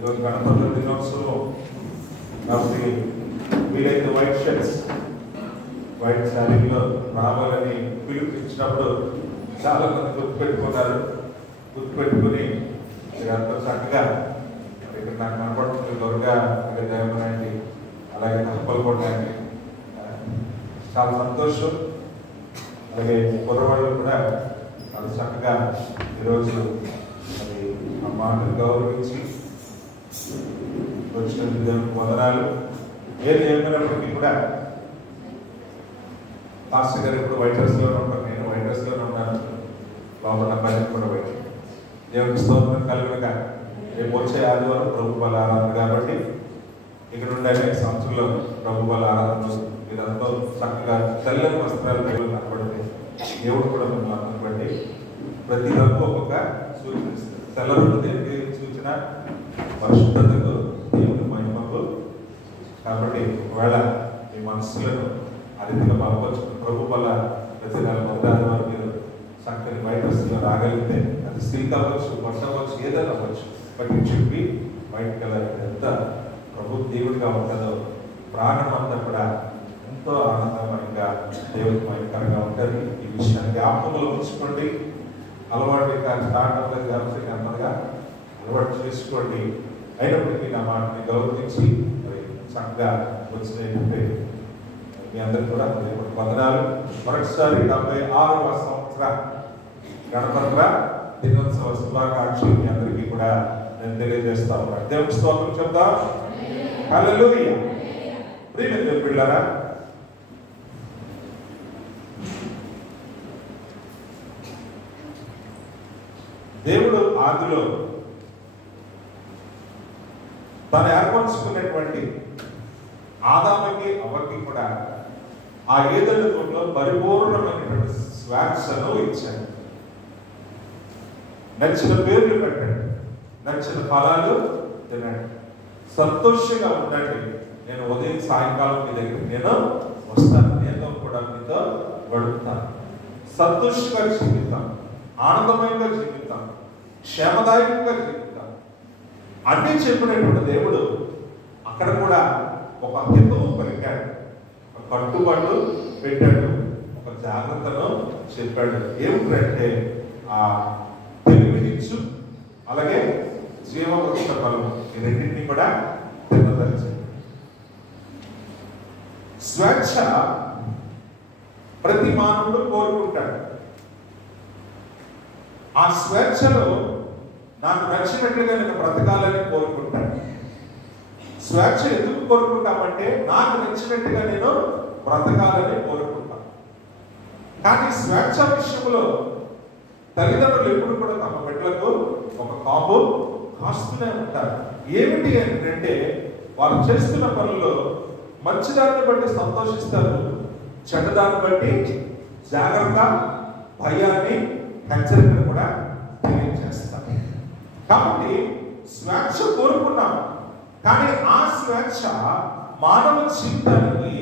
ఈరోజు గణతంత్ర దినోత్సవం కాబట్టి వీలైతే వైట్ షర్ట్స్ వైట్ శారీలో రావాలని పిలుపునిచ్చినప్పుడు చాలా మంది గుర్తుపెట్టుకున్నారు. గుర్తుపెట్టుకుని మీరంతా చక్కగా ఇక్కడ నాకు కనపడుతుంది గౌరవగా అలాగే దేవనాయండి అలాగే కప్పలకొండండి చాలా సంతోషం. అలాగే కుర్రవాళ్ళు కూడా చాలా చక్కగా ఈరోజు మరి ఆ మాటను గౌరవించి వచ్చిన దేవునికి వందనాలు. ఏది ఏమైనప్పటికీ కూడా పాస్టర్ గారు ఇప్పుడు వైట్ హౌస్లో ఉంటాను, నేను వైట్ హౌస్లోనే ఉన్నాను. లోపల పని కూడా వైట్. దేవునికి స్తోత్రం కలుగునగా రేపు వచ్చే ఆదివారం ప్రభు బల ఆరాధన కాబట్టి ఇక్కడ నుండి అనేక సంవత్సరంలో ప్రభు బల ఆరాధన మీరంతా చక్కగా తెల్లని వస్త్రాలు కనపడితే దేవుడు కూడా మిమ్మల్ని అందరిని బట్టి ప్రతి రంగు ఒక్కొక్క సూచిస్తుంది. తెల్ల రంగు దేనికి సూచన? పరిశుద్ధతకు, దేవుని మహిమకు. కాబట్టి ఒకవేళ మీ మనస్సులను ఆ రీతిగా బలపరుచుకుని ప్రభు వల్ల ప్రతి నెల మొదటి వారు మీరు చక్కని వైట్ వస్తువులో రాగలిగితే అది సిల్క్ అవ్వచ్చు, వర్ష అవ్వచ్చు, ఏదైనా అవ్వచ్చు, but it should be white colour. ఎంత ప్రభు దేవుడిగా ఉంటుందో ప్రాణం అంతా కూడా ఎంతో ఆనందమయంగా దేవుడికి మహిమకరంగా ఉంటుంది. ఈ విషయాన్ని జ్ఞాపకంలో ఉంచుకోండి. అలవాటు స్టార్ట్ అవ్వలేదు కాబట్టి నెమ్మదిగా అలవాటు చేసుకోండి. అయినప్పటికీ నా మాటని గౌరవించి మరి చక్కగా వచ్చినట్టు మీ అందరికీ కూడా వందనాలు. మరొకసారి 76వ సంవత్సర గణతంత్ర దినోత్సవ శుభాకాంక్షలు మీ అందరికీ కూడా నేను తెలియజేస్తా ఉన్నాను. దేవుని స్తోత్రం చెప్తాం. హల్లెలూయా. ప్రియమైన పిల్లలారా, దేవుడు ఆదిలో తను ఏర్పరచుకున్నటువంటి ఆదాముకి అవ్వకి కూడా ఆ ఏదైనా తోటలో పరిపూర్ణమైనటువంటి స్వేచ్ఛను ఇచ్చాడు. నచ్చిన పేర్లు పెట్టండి, నచ్చిన ఫలాలు తినండి, సంతోషంగా ఉండండి. నేను ఉదయం సాయంకాలం మీ దగ్గరికి నేను వస్తాను, నేను కూడా మీతో గడుపుతాను. సంతోషంగా జీవితాం, ఆనందమయంగా జీవితాం, క్షేమదాయకంగా జీవితాం అన్నీ చెప్పినటువంటి దేవుడు అక్కడ కూడా ఒక హితవు పలికాడు, ఒక కట్టుబాటు పెట్టాడు, ఒక జాగ్రత్తను చెప్పాడు. ఏమిటంటే ఆ తెలివినిచ్చు అలాగే జీవవృక్ష ఫలము ఈ రెండింటినీ కూడా తినదలిచాడు. స్వేచ్ఛ ప్రతి మానవుడు కోరుకుంటాడు. ఆ స్వేచ్ఛలో నాకు నచ్చినట్లుగా నేను బ్రతకాలని కోరుకుంటాను. స్వేచ్ఛ ఎందుకు కోరుకుంటామంటే నాకు నచ్చినట్టుగా నేను బ్రతకాలని కోరుకుంటాను. కానీ స్వేచ్ఛ విషయంలో తల్లిదండ్రులు ఎప్పుడు కూడా తమ బిడ్డలకు ఒక కాపు కాస్తూనే ఉంటారు. ఏమిటి అంటే వారు చేస్తున్న పనుల్లో మంచిదాన్ని బట్టి సంతోషిస్తారు, చెడ్డదాన్ని బట్టి జాగ్రత్త, భయాన్ని, హెచ్చరికను కూడా తెలియజేస్తారు. కాబట్టి స్వేచ్ఛ కోరుకున్నాం, కానీ ఆ స్వేచ్ఛ మానవ జీవితానికి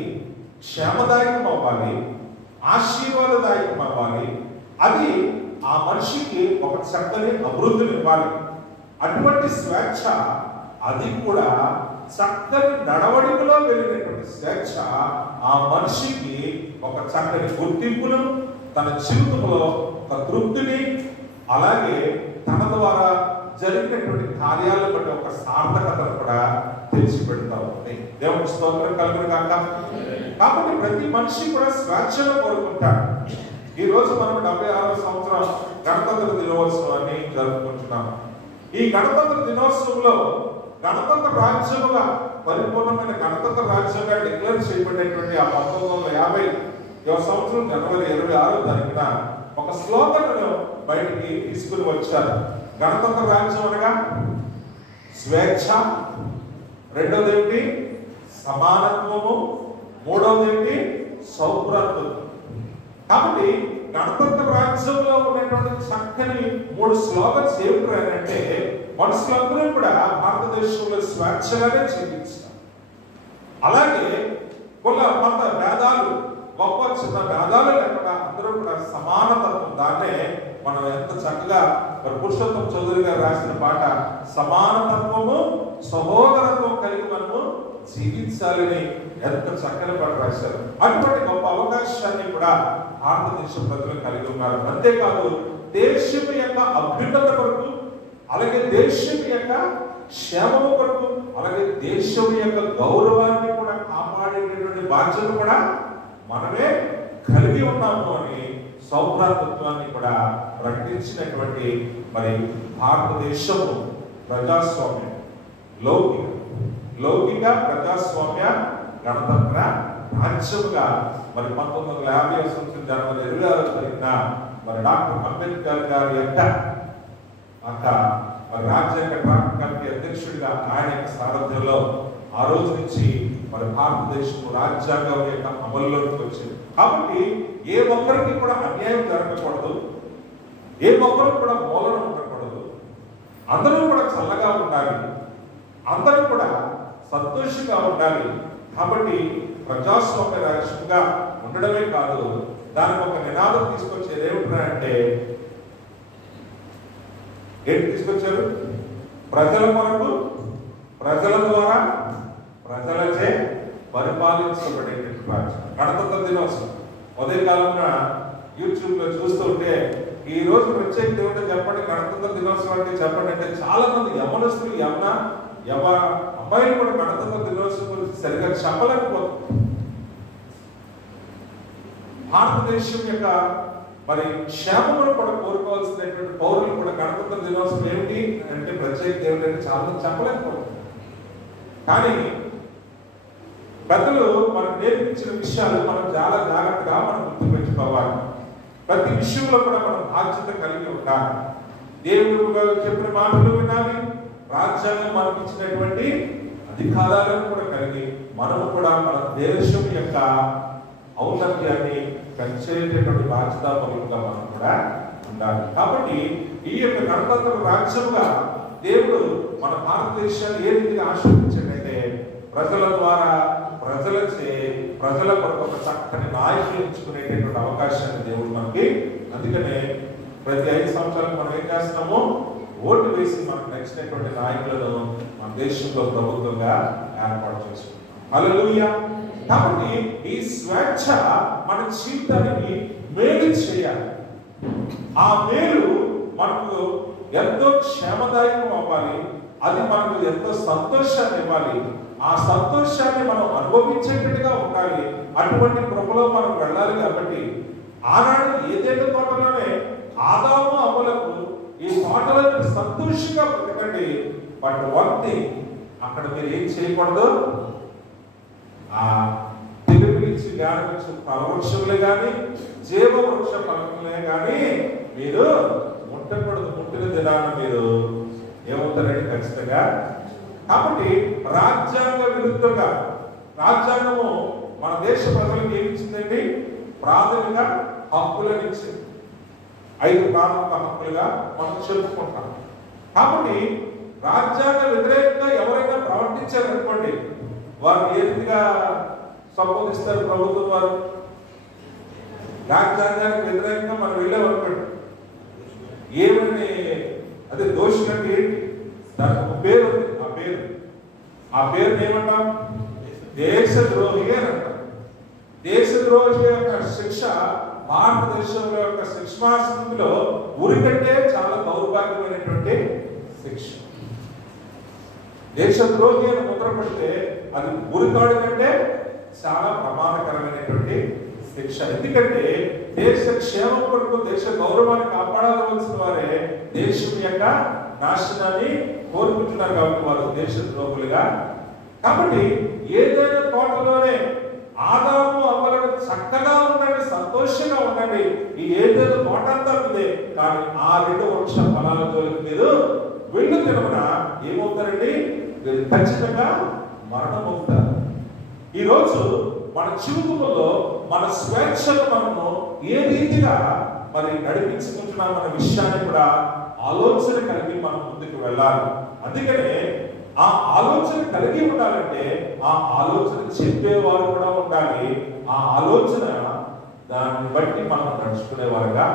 క్షేమదాయకం అవ్వాలి, ఆశీర్వాదదాయకం అవ్వాలి. అది ఆ మనిషికి ఒక చక్కని అభివృద్ధిని ఇవ్వాలి. అటువంటి స్వేచ్ఛ, అది కూడా చక్కని నడవడికలో వెళ్ళినటువంటి స్వేచ్ఛ ఆ మనిషికి ఒక చక్కని గుర్తింపును, తన జీవితంలో ఒక తృప్తిని, అలాగే తన ద్వారా జరిగినటువంటి కార్యాలను బట్టి ఒక సార్థకతను కూడా తెచ్చిపెడతా ఉంది. దేవునికి స్తోత్రం కలుగును గాక. కాబట్టి ప్రతి మనిషి కూడా స్వేచ్ఛను కోరుకుంటాడు. ఈ రోజు మనం 76వ సంవత్సరం గణతంత్ర దినోత్సవాన్ని జరుపుకుంటున్నాము. ఈ గణతంత్ర దినోత్సవంలో గణతంత్ర రాజ్యముగా పరిపూర్ణమైన గణతంత్ర రాజ్యంగా డిక్లేర్ చేయబడినటువంటి ఆ 1950వ సంవత్సరం జనవరి 26వ తారీఖున ఒక స్లోగన్ను బయటికి తీసుకుని వచ్చారు. గణతంత్ర రాజ్యం అనగా స్వేచ్ఛ, రెండోది ఏమిటి సమానత్వము, మూడవది ఏమిటి సౌభ్రాతృత్వం. కాబట్టి గణతంత్ర రాజ్యంలో ఉన్నటువంటి చక్కని 3 స్లోగన్స్ ఏమిటంటే మనుషులందరూ కూడా భారతదేశంలో స్వేచ్ఛగానే జీవించారు. అలాగే కుల మత భేదాలు, గొప్ప చిన్న భేదాలు లేకుండా అందరూ కూడా సమానతత్వం, దాన్నే మనం ఎంత చక్కగా మరి పురుషోత్తం చౌదరి గారు రాసిన పాట సమానతత్వము సహోదరత్వం కలిగి మనము జీవించాలని ఎంత చక్కని పాట రాశారు. అటువంటి గొప్ప అవకాశాన్ని కూడా భారతదేశ ప్రజలు కలిగి ఉన్నారు. అంతేకాదు దేశం యొక్క అభ్యున్నత కొరకు, అలాగే దేశం యొక్క క్షేమము కొరకు, అలాగే దేశం యొక్క గౌరవాన్ని కూడా కాపాడేటటువంటి బాధ్యత కూడా మనమే కలిగి ఉన్నాము అని సౌభ్రాతృత్వాన్ని కూడా ప్రకటించినటువంటి మరి భారతదేశము ప్రజాస్వామ్యం, లౌకిక ప్రజాస్వామ్య గణతంత్ర రాజ్యముగా మరి 1950 సంవత్సరం జనవరి 26 తారీఖున మరి డాక్టర్ అంబేద్కర్ గారి యొక్క మరి రాజ్యాంగ కమిటీ అధ్యక్షుడిగా ఆయన యొక్క సారథ్యంలో ఆ రోజు నుంచి మరి భారతదేశం రాజ్యాంగం యొక్క అమల్లోకి వచ్చింది. కాబట్టి ఏ ఒక్కరికి కూడా అన్యాయం జరగకూడదు, ఏ ఒక్కరు కూడా మూలన ఉండకూడదు, అందరూ కూడా చల్లగా ఉండాలి, అందరూ కూడా సంతోషంగా ఉండాలి. కాబట్టి ప్రజాస్వామ్య రాష్ట్రంగా ఉండడమే కాదు, దానికి ఒక నినాదం తీసుకొచ్చేది ఏమిటంటే ఏంటి తీసుకొచ్చారు? ప్రజల కొరకు, ప్రజల ద్వారా, ప్రజలచే పరిపాలించబడేటువంటి రాజ్యం. గణతంత్ర దినోత్సవం ఉదయకాలంగా యూట్యూబ్ లో చూస్తూ ఉంటే ఈ రోజు ప్రత్యేకత ఏమిటో చెప్పండి, గణతంత్ర దినోత్సవం అంటే చెప్పండి అంటే చాలా మంది యవనస్తులు అమ్మాయిలు కూడా గణతంత్ర దినోత్సవం గురించి సరిగా చెప్పలేకపోతుంది. భారతదేశం యొక్క మరి క్షేమమును కూడా కోరుకోవాల్సినటువంటి పౌరులు కూడా గణతంత్ర దినోత్సవం ఏమిటి అంటే ప్రత్యేకత ఏమిటంటే చాలా మంది చెప్పలేకపోతుంది. కానీ పెద్దలు మనకు నేర్పించిన విషయాలు మనం చాలా జాగ్రత్తగా మనం గుర్తుపెట్టుకోవాలి. ప్రతి విషయంలో కూడా మనం బాధ్యత కలిగి ఉండాలి. దేవుడు చెప్పిన మాటలు వినాలి, రాజ్యాంగం మనకు ఇచ్చినటువంటి అధికారాలను కూడా కలిగి మనము కూడా మన దేశం యొక్క ఔన్నత్యాన్ని పెంచేటటువంటి బాధ్యతాపరులుగా మనం కూడా ఉండాలి. కాబట్టి ఈ యొక్క గణతంత్ర రాజ్యంగా దేవుడు మన భారతదేశాన్ని ఏ రీతిగా ఆశీర్వదించాడంటే ప్రజల ద్వారా, ప్రజలచే, ప్రజల కొరకు ఒక చక్కని నాయకులు ఎంచుకునేటటువంటి అవకాశాన్ని దేవుడు మనకి. అందుకనే ప్రతి 5 సంవత్సరాలకు మనం ఏం చేస్తున్నాము? ఓటు వేసి మనకు నచ్చినటువంటి నాయకులను మన దేశంలో ప్రభుత్వంగా ఏర్పాటు చేసుకుంటాం. హల్లెలూయా. కాబట్టి ఈ స్వేచ్ఛ మన జీవితానికి మేలు చేయాలి. ఆ మేలు మనకు ఎంతో క్షేమదాయకం అవ్వాలి, అది మనకు ఎంతో సంతోషాన్ని ఇవ్వాలి. ఆ సంతోషాన్ని మనం అనుభవించేటట్టుగా ఉండాలి. అటువంటి కృపలో మనం వెళ్ళాలి. కాబట్టి ఆనాడు ఏదైనా తోటలోనే ఆదాము అవ్వలకు ఈ తోటలో మీరు సంతోషంగా బ్రతకండి, బట్ వన్ థింగ్, అక్కడ మీరు ఏం చేయకూడదు, ఆ తిరిగిచ్చి జ్ఞానమిచ్చి ఫలవృక్షములే కానీ జీవవృక్ష ఫలములే కానీ మీరు ముట్టకూడదు. ముట్టిన దినాన్ని మీరు ఏమవుతారండి ఖచ్చితంగా. కాబట్టి రాజ్యాంగ విరుద్ధంగా రాజ్యాంగము మన దేశ ప్రజలకు ఏమి ఇచ్చిందండి? ప్రాథమిక హక్కులను ఇచ్చింది. 5 ప్రాథమిక హక్కులుగా మనం చెప్పుకుంటాం. కాబట్టి రాజ్యాంగ వ్యతిరేకంగా ఎవరైనా ప్రవర్తించారనుకోండి, వారు ఏ రీతిగా సంబోధిస్తారు ప్రభుత్వం వారు? రాజ్యాంగానికి వ్యతిరేకంగా మనం వెళ్ళామనుకోండి, ఏమని అదే దోషులు అంటే ఏంటి? దానికి ఒక పేరు ఉంది. ఆ పేరుని ఏమంటాం? దేశద్రోహి అని అంటాం. దేశద్రోహి యొక్క శిక్ష భారతదేశంలో యొక్క శిక్షాస్మృతిలో ఉరికంటే చాలా దౌర్భాగ్యమైనటువంటి శిక్ష. దేశద్రోహి అని ముద్ర పడితే అది ఉరికాడు కంటే చాలా ప్రమాదకరమైనటువంటి శిక్ష. ఎందుకంటే దేశ క్షేమం కొరకు, దేశ గౌరవాన్ని కాపాడవలసిన వారే దేశం యొక్క నాశనాన్ని కోరుకుంటున్నారు. కాబట్టి వారు దేశద్రోహులుగా. కాబట్టి ఏదైనా తోటలోనే ఆదాము అవ్వలను చక్కగా ఉండండి, సంతోషంగా ఉండండి, ఈ ఏదైనా తోట అంతా ఉంది, కానీ ఆ 2 వృక్ష ఫలాల జోలికి మీరు వెళ్ళు తినమన ఏమవుతారండి? మీరు ఖచ్చితంగా మరణం అవుతారు. ఈరోజు మన జీవితంలో మన స్వేచ్ఛను మనము ఏ రీతిగా మరి నడిపించుకుంటున్నాం అన్న విషయాన్ని కూడా ఆలోచన కలిగి మనం ముందుకు వెళ్ళాలి. అందుకనే ఆ ఆలోచన కలిగి ఉండాలంటే ఆ ఆలోచన చెప్పేవారు కూడా ఉండాలి. ఆ ఆలోచన దాన్ని బట్టి మనం నడుచుకునే వారుగా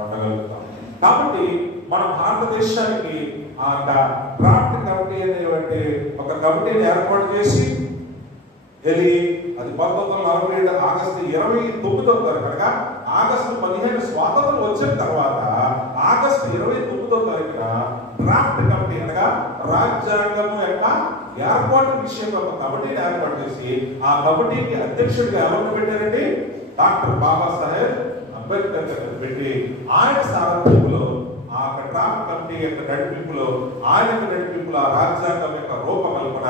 ఉండగలుగుతాం. కాబట్టి మన భారతదేశానికి ఆ డ్రాఫ్ట్ కమిటీ అనేటువంటి ఒక కమిటీని ఏర్పాటు చేసి అది 1947 ఆగస్టు 29వ తారీఖున, ఆగస్టు 15 స్వాతంత్రం వచ్చిన తర్వాత ఆగస్టు 29వ తారీఖున డ్రాఫ్ట్ కమిటీ అనగా రాజ్యాంగం యొక్క ఏర్పాటు విషయంలో ఒక కమిటీని ఏర్పాటు చేసి ఆ కమిటీకి అధ్యక్షుడిగా ఎవరిని పెట్టారండి? డాక్టర్ బాబాసాహెబ్ అంబేద్కర్ గారిని పెట్టి ఆయన సారథ్యంలో ఆ డ్రాఫ్ట్ కమిటీ యొక్క నడిపింపులో ఆయన నడిపింపులో ఆ రాజ్యాంగం యొక్క రూపకల్పన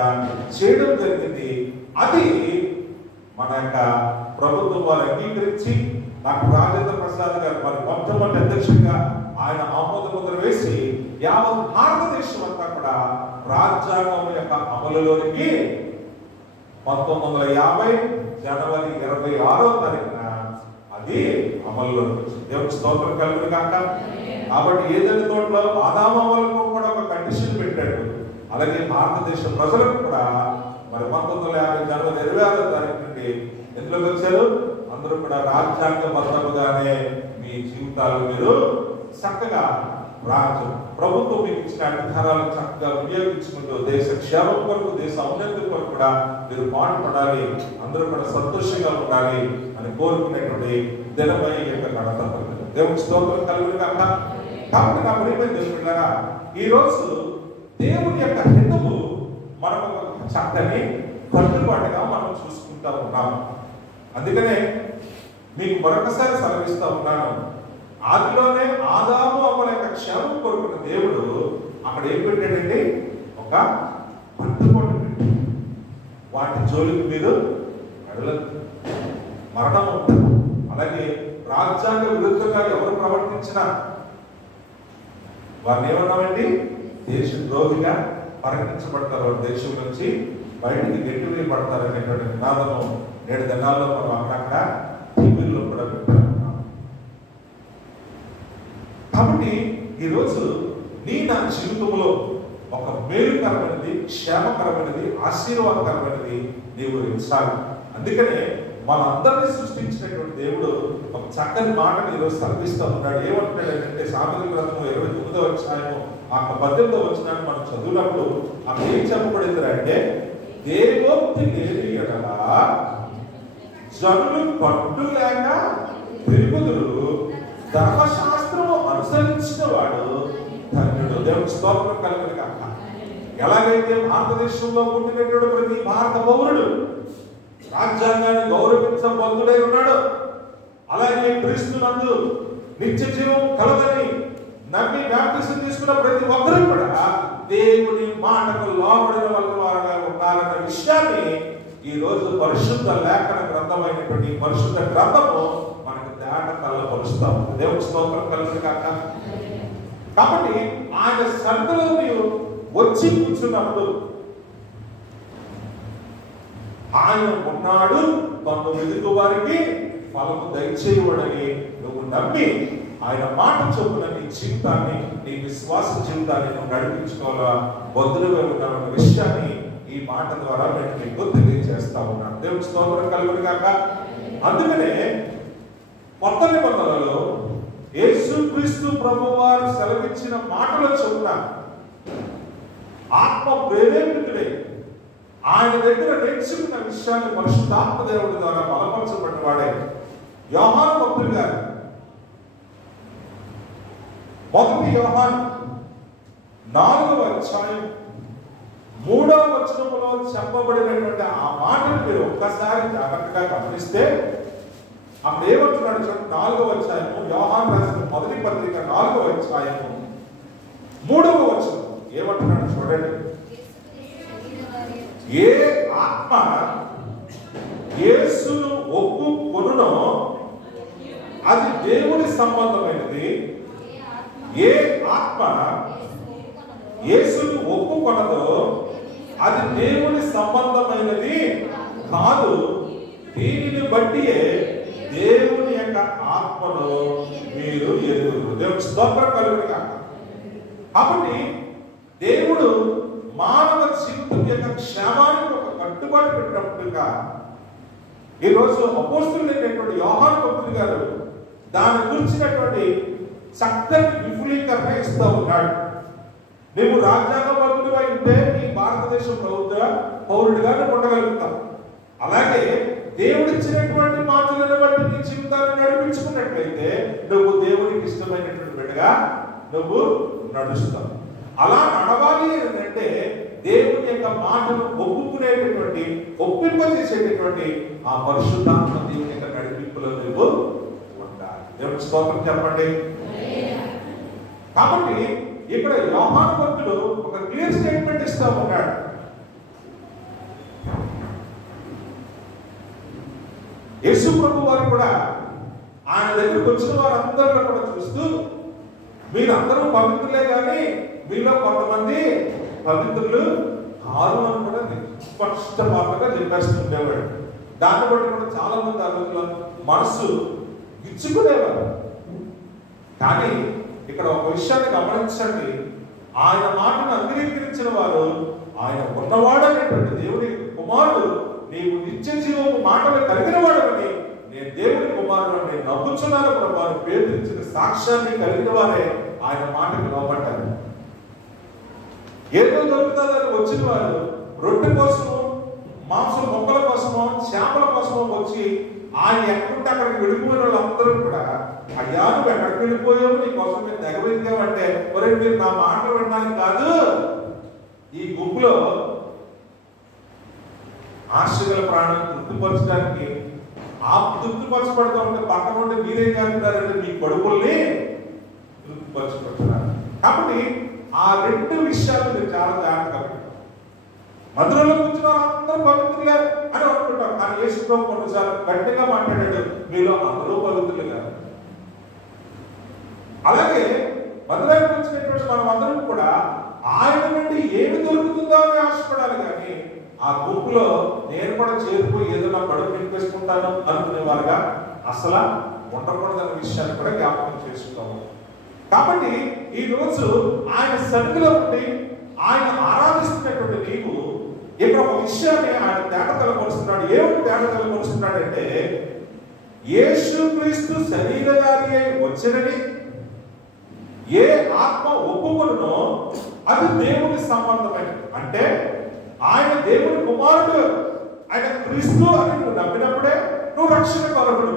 చేయడం జరిగింది. అది మన యొక్క ప్రభుత్వం వారు అంగీకరించి డాక్టర్ రాజేంద్ర ప్రసాద్ గారు మరి మొట్టమొదటి అధ్యక్షుడిగా ఆయన ఆమోద ముద్ర వేసి యావత్ భారతదేశం అంతా కూడా రాజ్యాంగం యొక్క అమలులోనికి 1950 జనవరి 26వ తారీఖున అది అమలులోకి వచ్చింది. దేవునికి స్తోత్రం కలుగును గాక. కాబట్టి ఏదైనా తోటలో ఆదామవలకు కూడా ఒక కండిషన్ పెట్టాడు. అలాగే భారతదేశ ప్రజలకు కూడా మరి 1950 జనవరి 26వ తారీఖు నుండి ఎందులోకి వచ్చారు? అందరూ కూడా రాజ్యాంగబద్ధముగానే మీ జీవితాలు మీరు చక్కగా ప్రభుత్వం మీకు ఇచ్చిన అధికారాలను చక్కగా వినియోగించుకుంటూ దేశ క్షేమం కొరకు, దేశ ఔన్నత్యం కొరకు కూడా మీరు పాటుపడాలి, అందరూ కూడా సంతోషంగా ఉండాలి అని కోరుకునేటువంటి దినమై యొక్క గణతంత్రం. దేవునికి స్తోత్రం కలుగును గాక. కాబట్టి నా ప్రియమైన దేవులారా, ఈ రోజు దేవుని యొక్క హితము మనం ఒక చక్కని కట్టుబాటుగా మనం చూసుకుంటా ఉన్నాం. అందుకనే మీకు మరొకసారి సెలవిస్తా ఉన్నాను, ఆదిలోనే ఆదాము అవ్వల యొక్క క్షేమం కోరుకున్న దేవుడు అక్కడ ఏం పెట్టాడండి? ఒక కట్టుబాటు పెట్టి వాటి జోలికి మీరు అడగలేదు, మరణం ఉంటుంది. అలాగే రాజ్యాంగ విరుద్ధంగా ఎవరు ప్రవర్తించినా వారిని ఏమన్నామండి? దేశద్రోహిగా పరిగణించబడతారు, దేశం నుంచి బయటికి గెట్టివేయబడతారు అనేటువంటి నినాదము నేడు దినాల్లో మనం అక్కడక్కడ టీవీల్లో కూడా వింటున్నాం. కాబట్టి ఈరోజు నా జీవితంలో ఒక మేలుకరమైనది, క్షేమకరమైనది, ఆశీర్వాదకరమైనది నీవు ఎంచాలి. అందుకనే మనందరినీ సృష్టించినటువంటి దేవుడు ఒక చక్కని మాటను ఈరోజు సెలవిస్తూ ఉన్నాడు. ఏమంటున్నాడంటే సామెతల గ్రంథము 29వ అధ్యాయము 18వ వచనాన్ని మనం చదివినప్పుడు అక్కడ ఏం చెప్పబడింది అంటే, దేవోక్తి లేని ఎడల జనులు పట్టు లేక తిరుగుదురు, ధర్మశాస్త్రము అనుసరించిన వాడు ధన్యుడు. దేవునికి స్తోత్రం కలుగును గాక. ఎలాగైతే భారతదేశంలో పుట్టినటువంటి ప్రతి భారత పౌరుడు రాజ్యాంగాన్ని గౌరవించబద్ధుడై ఉన్నాడు, అలాగే క్రీస్తునందు నిత్య జీవం కలదని నమ్మి బాప్తిసం తీసుకున్న ప్రతి ఒక్కరూ కూడా దేవుని మాటకు లోబడిన వారుగా ఉండాలన్న విషయాన్ని ఈ రోజు పరిశుద్ధ లేఖన గ్రంథమైనటువంటి పరిశుద్ధ గ్రంథము మనకు తేట కళ్ళపరుస్తాం. దేవుని స్తోత్రం కలుగును గాక. కాబట్టి ఆయన సన్నిధిలో నీవు వచ్చి కూర్చున్నప్పుడు ఆయన ఉన్నాడు, తను వెతుకు వారికి ఫలము దయచేయవడని నువ్వు నమ్మి ఆయన మాట చొప్పున నీ జీవితాన్ని, నీ విశ్వాస జీవితాన్ని నువ్వు నడిపించుకోవాలా బదులుగా ఉన్నామన్న విషయాన్ని ఈ మాట ద్వారా నేను మీకు తెలియజేస్తా ఉన్నాను. దేవుని స్తోత్రం కలుగును గాక. అందుకనే కొత్త నిబంధనలో యేసుక్రీస్తు ప్రభువారు సెలవిచ్చిన మాటలు చొప్పున ఆత్మ ప్రేరేపితుడే ఆయన దగ్గర నేర్చుకున్న విషయాన్ని పరిశుద్ధాత్మ దేవుడి ద్వారా బలపరచబడిన వాడే యోహాను భక్తుడు గారు 1 యోహాను 4వ అధ్యాయం 3వ వచనములో చెప్పబడినటువంటి ఆ మాటను మీరు ఒక్కసారి జాగ్రత్తగా గమనిస్తే అక్కడ ఏమంటున్నాడు చూడండి. 4వ అధ్యాయము యోహాను రాసిన మొదటి పత్రిక 4వ అధ్యాయము 3వ వచనం ఏమంటున్నాడు చూడండి. ఏ ఆత్మ యేసును ఒప్పుకొనునో అది దేవుని సంబంధమైనది, ఏ ఆత్మ యేసును ఒప్పుకొనదో అది దేవుని సంబంధమైనది కాదు. దీనిని బట్టియే దేవుని యొక్క ఆత్మను మీరు ఎరుగుదురు. దేవుని స్తోత్రం కలుగును గాక. కాబట్టి దేవుడు మానవ జీవితం యొక్క క్షేమానికి ఒక కట్టుబాటు పెట్టినట్టుగా ఈరోజు అపోస్తలుడైనటువంటి యోహాను భక్తుడు గారు దాని గురించినటువంటి చక్కని విపులీకరణ ఇస్తూ ఉన్నాడు. నువ్వు రాజ్యాంగబద్ధుడిగా ఉంటే నీ భారతదేశ ప్రభుత్వ పౌరుడిగా నువ్వు ఉండగలుగుతావు. అలాగే దేవుడిచ్చినటువంటి మాటలను బట్టి నీ జీవితాన్ని నడిపించుకున్నట్లయితే నువ్వు దేవుడికి ఇష్టమైనటువంటి బిడ్డగా నువ్వు నడుస్తావు. అలా నడవాలి అంటే దేవుని యొక్క మాటను ఒప్పుకునేటటువంటి ఒప్పింపజేసేటటువంటి ఆ పరిశుద్ధాత్మ దేవుని యొక్క నడిపింపులో నువ్వు ఉండాలి. దేవుని స్తోత్రం చెప్పండి. కాబట్టి ఇక్కడ యోహాను భక్తుడు ఒక క్లియర్ స్టేట్మెంట్ ఇస్తూ ఉన్నాడు. యేసు ప్రభు వారు కూడా ఆయన దగ్గరికి వచ్చిన వారందరిలో కూడా చూస్తూ మీరందరూ పవిత్రులే కానీ మీలో కొంతమంది పవిత్రులు కాదు అని కూడా స్పష్టంగా చెప్పేస్తుండేవాడు. దాన్ని బట్టి కూడా చాలా మంది ఆ రోజుల్లో మనసు ఇచ్చుకునేవారు. కానీ ఇక్కడ ఒక విషయాన్ని గమనించండి, ఆయన మాటను అంగీకరించిన వారు ఆయన ఉన్నవాడనేటువంటి దేవుని కుమారుడు, నీవు నిత్య జీవము మాటలు కలిగిన వాడని, నేను దేవుని కుమారుడు నేను నమ్ముచున్నాను కూడా వారు పేరు ఇచ్చిన సాక్ష్యాన్ని కలిగిన వారే ఆయన మాటకు లోపడ్డారు. ఏదో దొరుకుతుందని వచ్చిన వారు రొట్టె కోసము, మాంసం మొక్కల కోసమో, చేపల కోసమో వచ్చి ఆయన ఎక్కడుంటే అక్కడికి వెళ్ళిపోయిన వాళ్ళందరూ కూడా, అయ్యా నువ్వు ఎక్కడికి వెళ్ళిపోయావు, నీ కోసం మేము తెగవెందామంటే, ఒరే మీరు నా మాటలు వినడానికి కాదు, ఈ గుంపులో ఆశగల ప్రాణాన్ని తృప్తిపరచడానికి ఆ తృప్తిపరచబడుతూ ఉంటే పక్కన ఉంటే మీరేం చేస్తున్నారంటే మీ కొడుకుల్ని తృప్తిపరచబడుతున్నారు. కాబట్టి ఆ రెండు విషయాలు మీరు చాలా జాగ్రత్తగా మధురలో కూర్చున్న అందరూ పవిత్రులే అని అనుకుంటాం. కానీ యేసు ప్రభు కొన్నిసార్లు గట్టిగా మాట్లాడాడు, మీలో అందరూ పవిత్రులు కాదు. అలాగే మధురానికి వచ్చినటువంటి మనం అందరం కూడా ఆయన నుండి ఏమి దొరుకుతుందో అని ఆశపడాలి. కానీ ఆ గుంపులో నేను కూడా చేరిపోయి ఏదో నా కడుపు నింపేసుకుంటాను అనుకునే వారుగా అసలు ఉండకూడదన్న విషయాన్ని కూడా జ్ఞాపకం చేసుకుంటాము. కాబట్టి ఈ రోజు ఆయన సన్నిధిలో ఉండి ఆయన ఆరాధిస్తున్నటువంటి నీవు ఇక్కడ ఒక విషయాన్ని ఆయన తేట తలపరుస్తున్నాడు. ఏమిటి తేట తలపరుస్తున్నాడంటే, యేసుక్రీస్తు శరీరధారి అయి వచ్చినని ఏ ఆత్మ ఒప్పుకొనునో అది దేవుని సంబంధమైనది. అంటే ఆయన దేవుని కుమారుడు, ఆయన క్రీస్తు అని నువ్వు నమ్మినప్పుడే నువ్వు రక్షణ కొరకుడు.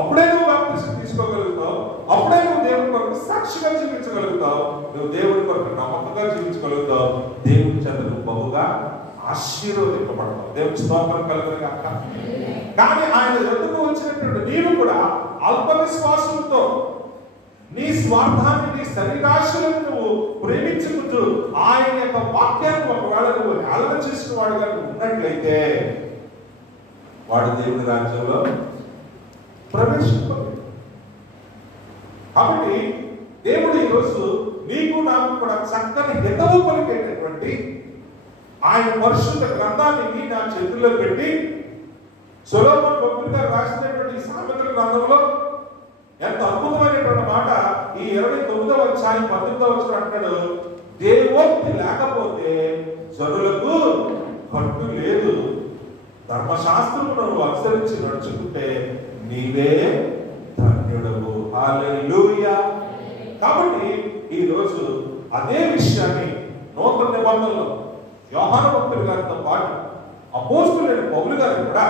అప్పుడే నువ్వు బాప్తిసం తీసుకోగలుగుతావు. అప్పుడే నువ్వు దేవుని కొరకు సాక్షిగా జీవించగలుగుతావు. నువ్వు దేవుని కొరకు నమ్మకంగా జీవించగలుగుతావు. దేవుని చేత నువ్వు బహుగా ఆశీర్వదింపబడతావు. దేవుని స్తోత్రం కలుగును గాక. కానీ ఆయన ఎదుగు వచ్చినటువంటి నీవు కూడా అల్ప విశ్వాసంతో నీ స్వార్థాన్ని, నీ శరీరాశలను నువ్వు ప్రేమించుకుంటూ ఆయన యొక్క వాక్యాన్ని ఒకవేళ నువ్వు హేళన చేసిన వాడుగా నువ్వు ఉన్నట్లయితే వాడు దేవుని రాజ్యంలో ప్రవేశించలేదు. కాబట్టి దేవుడు ఈరోజు నీకు నాకు కూడా చక్కని హితవు పలికేటటువంటి ఆయన పరిశుద్ధ గ్రంథాన్ని నా చేతుల్లో పెట్టి, సొలొమోను భక్తుడు గారు రాసినటువంటి సామెతల గ్రంథంలో ఎంత అద్భుతమైనటువంటి మాట ఈ 29వ అధ్యాయం 19వ వచనం అంటాడు, దేవోక్తి లేకపోతే జనులకు కట్టు లేదు, ధర్మశాస్త్రమును నువ్వు అనుసరించి నడుచుకుంటే నీవే ధన్యుడవు. హల్లెలూయా. కాబట్టి ఈ రోజు అదే విషయాన్ని నూతన నిబంధనలో యోహాను భక్తుడు గారితో పాటు అపోస్తలుడైన పౌలు గారు కూడా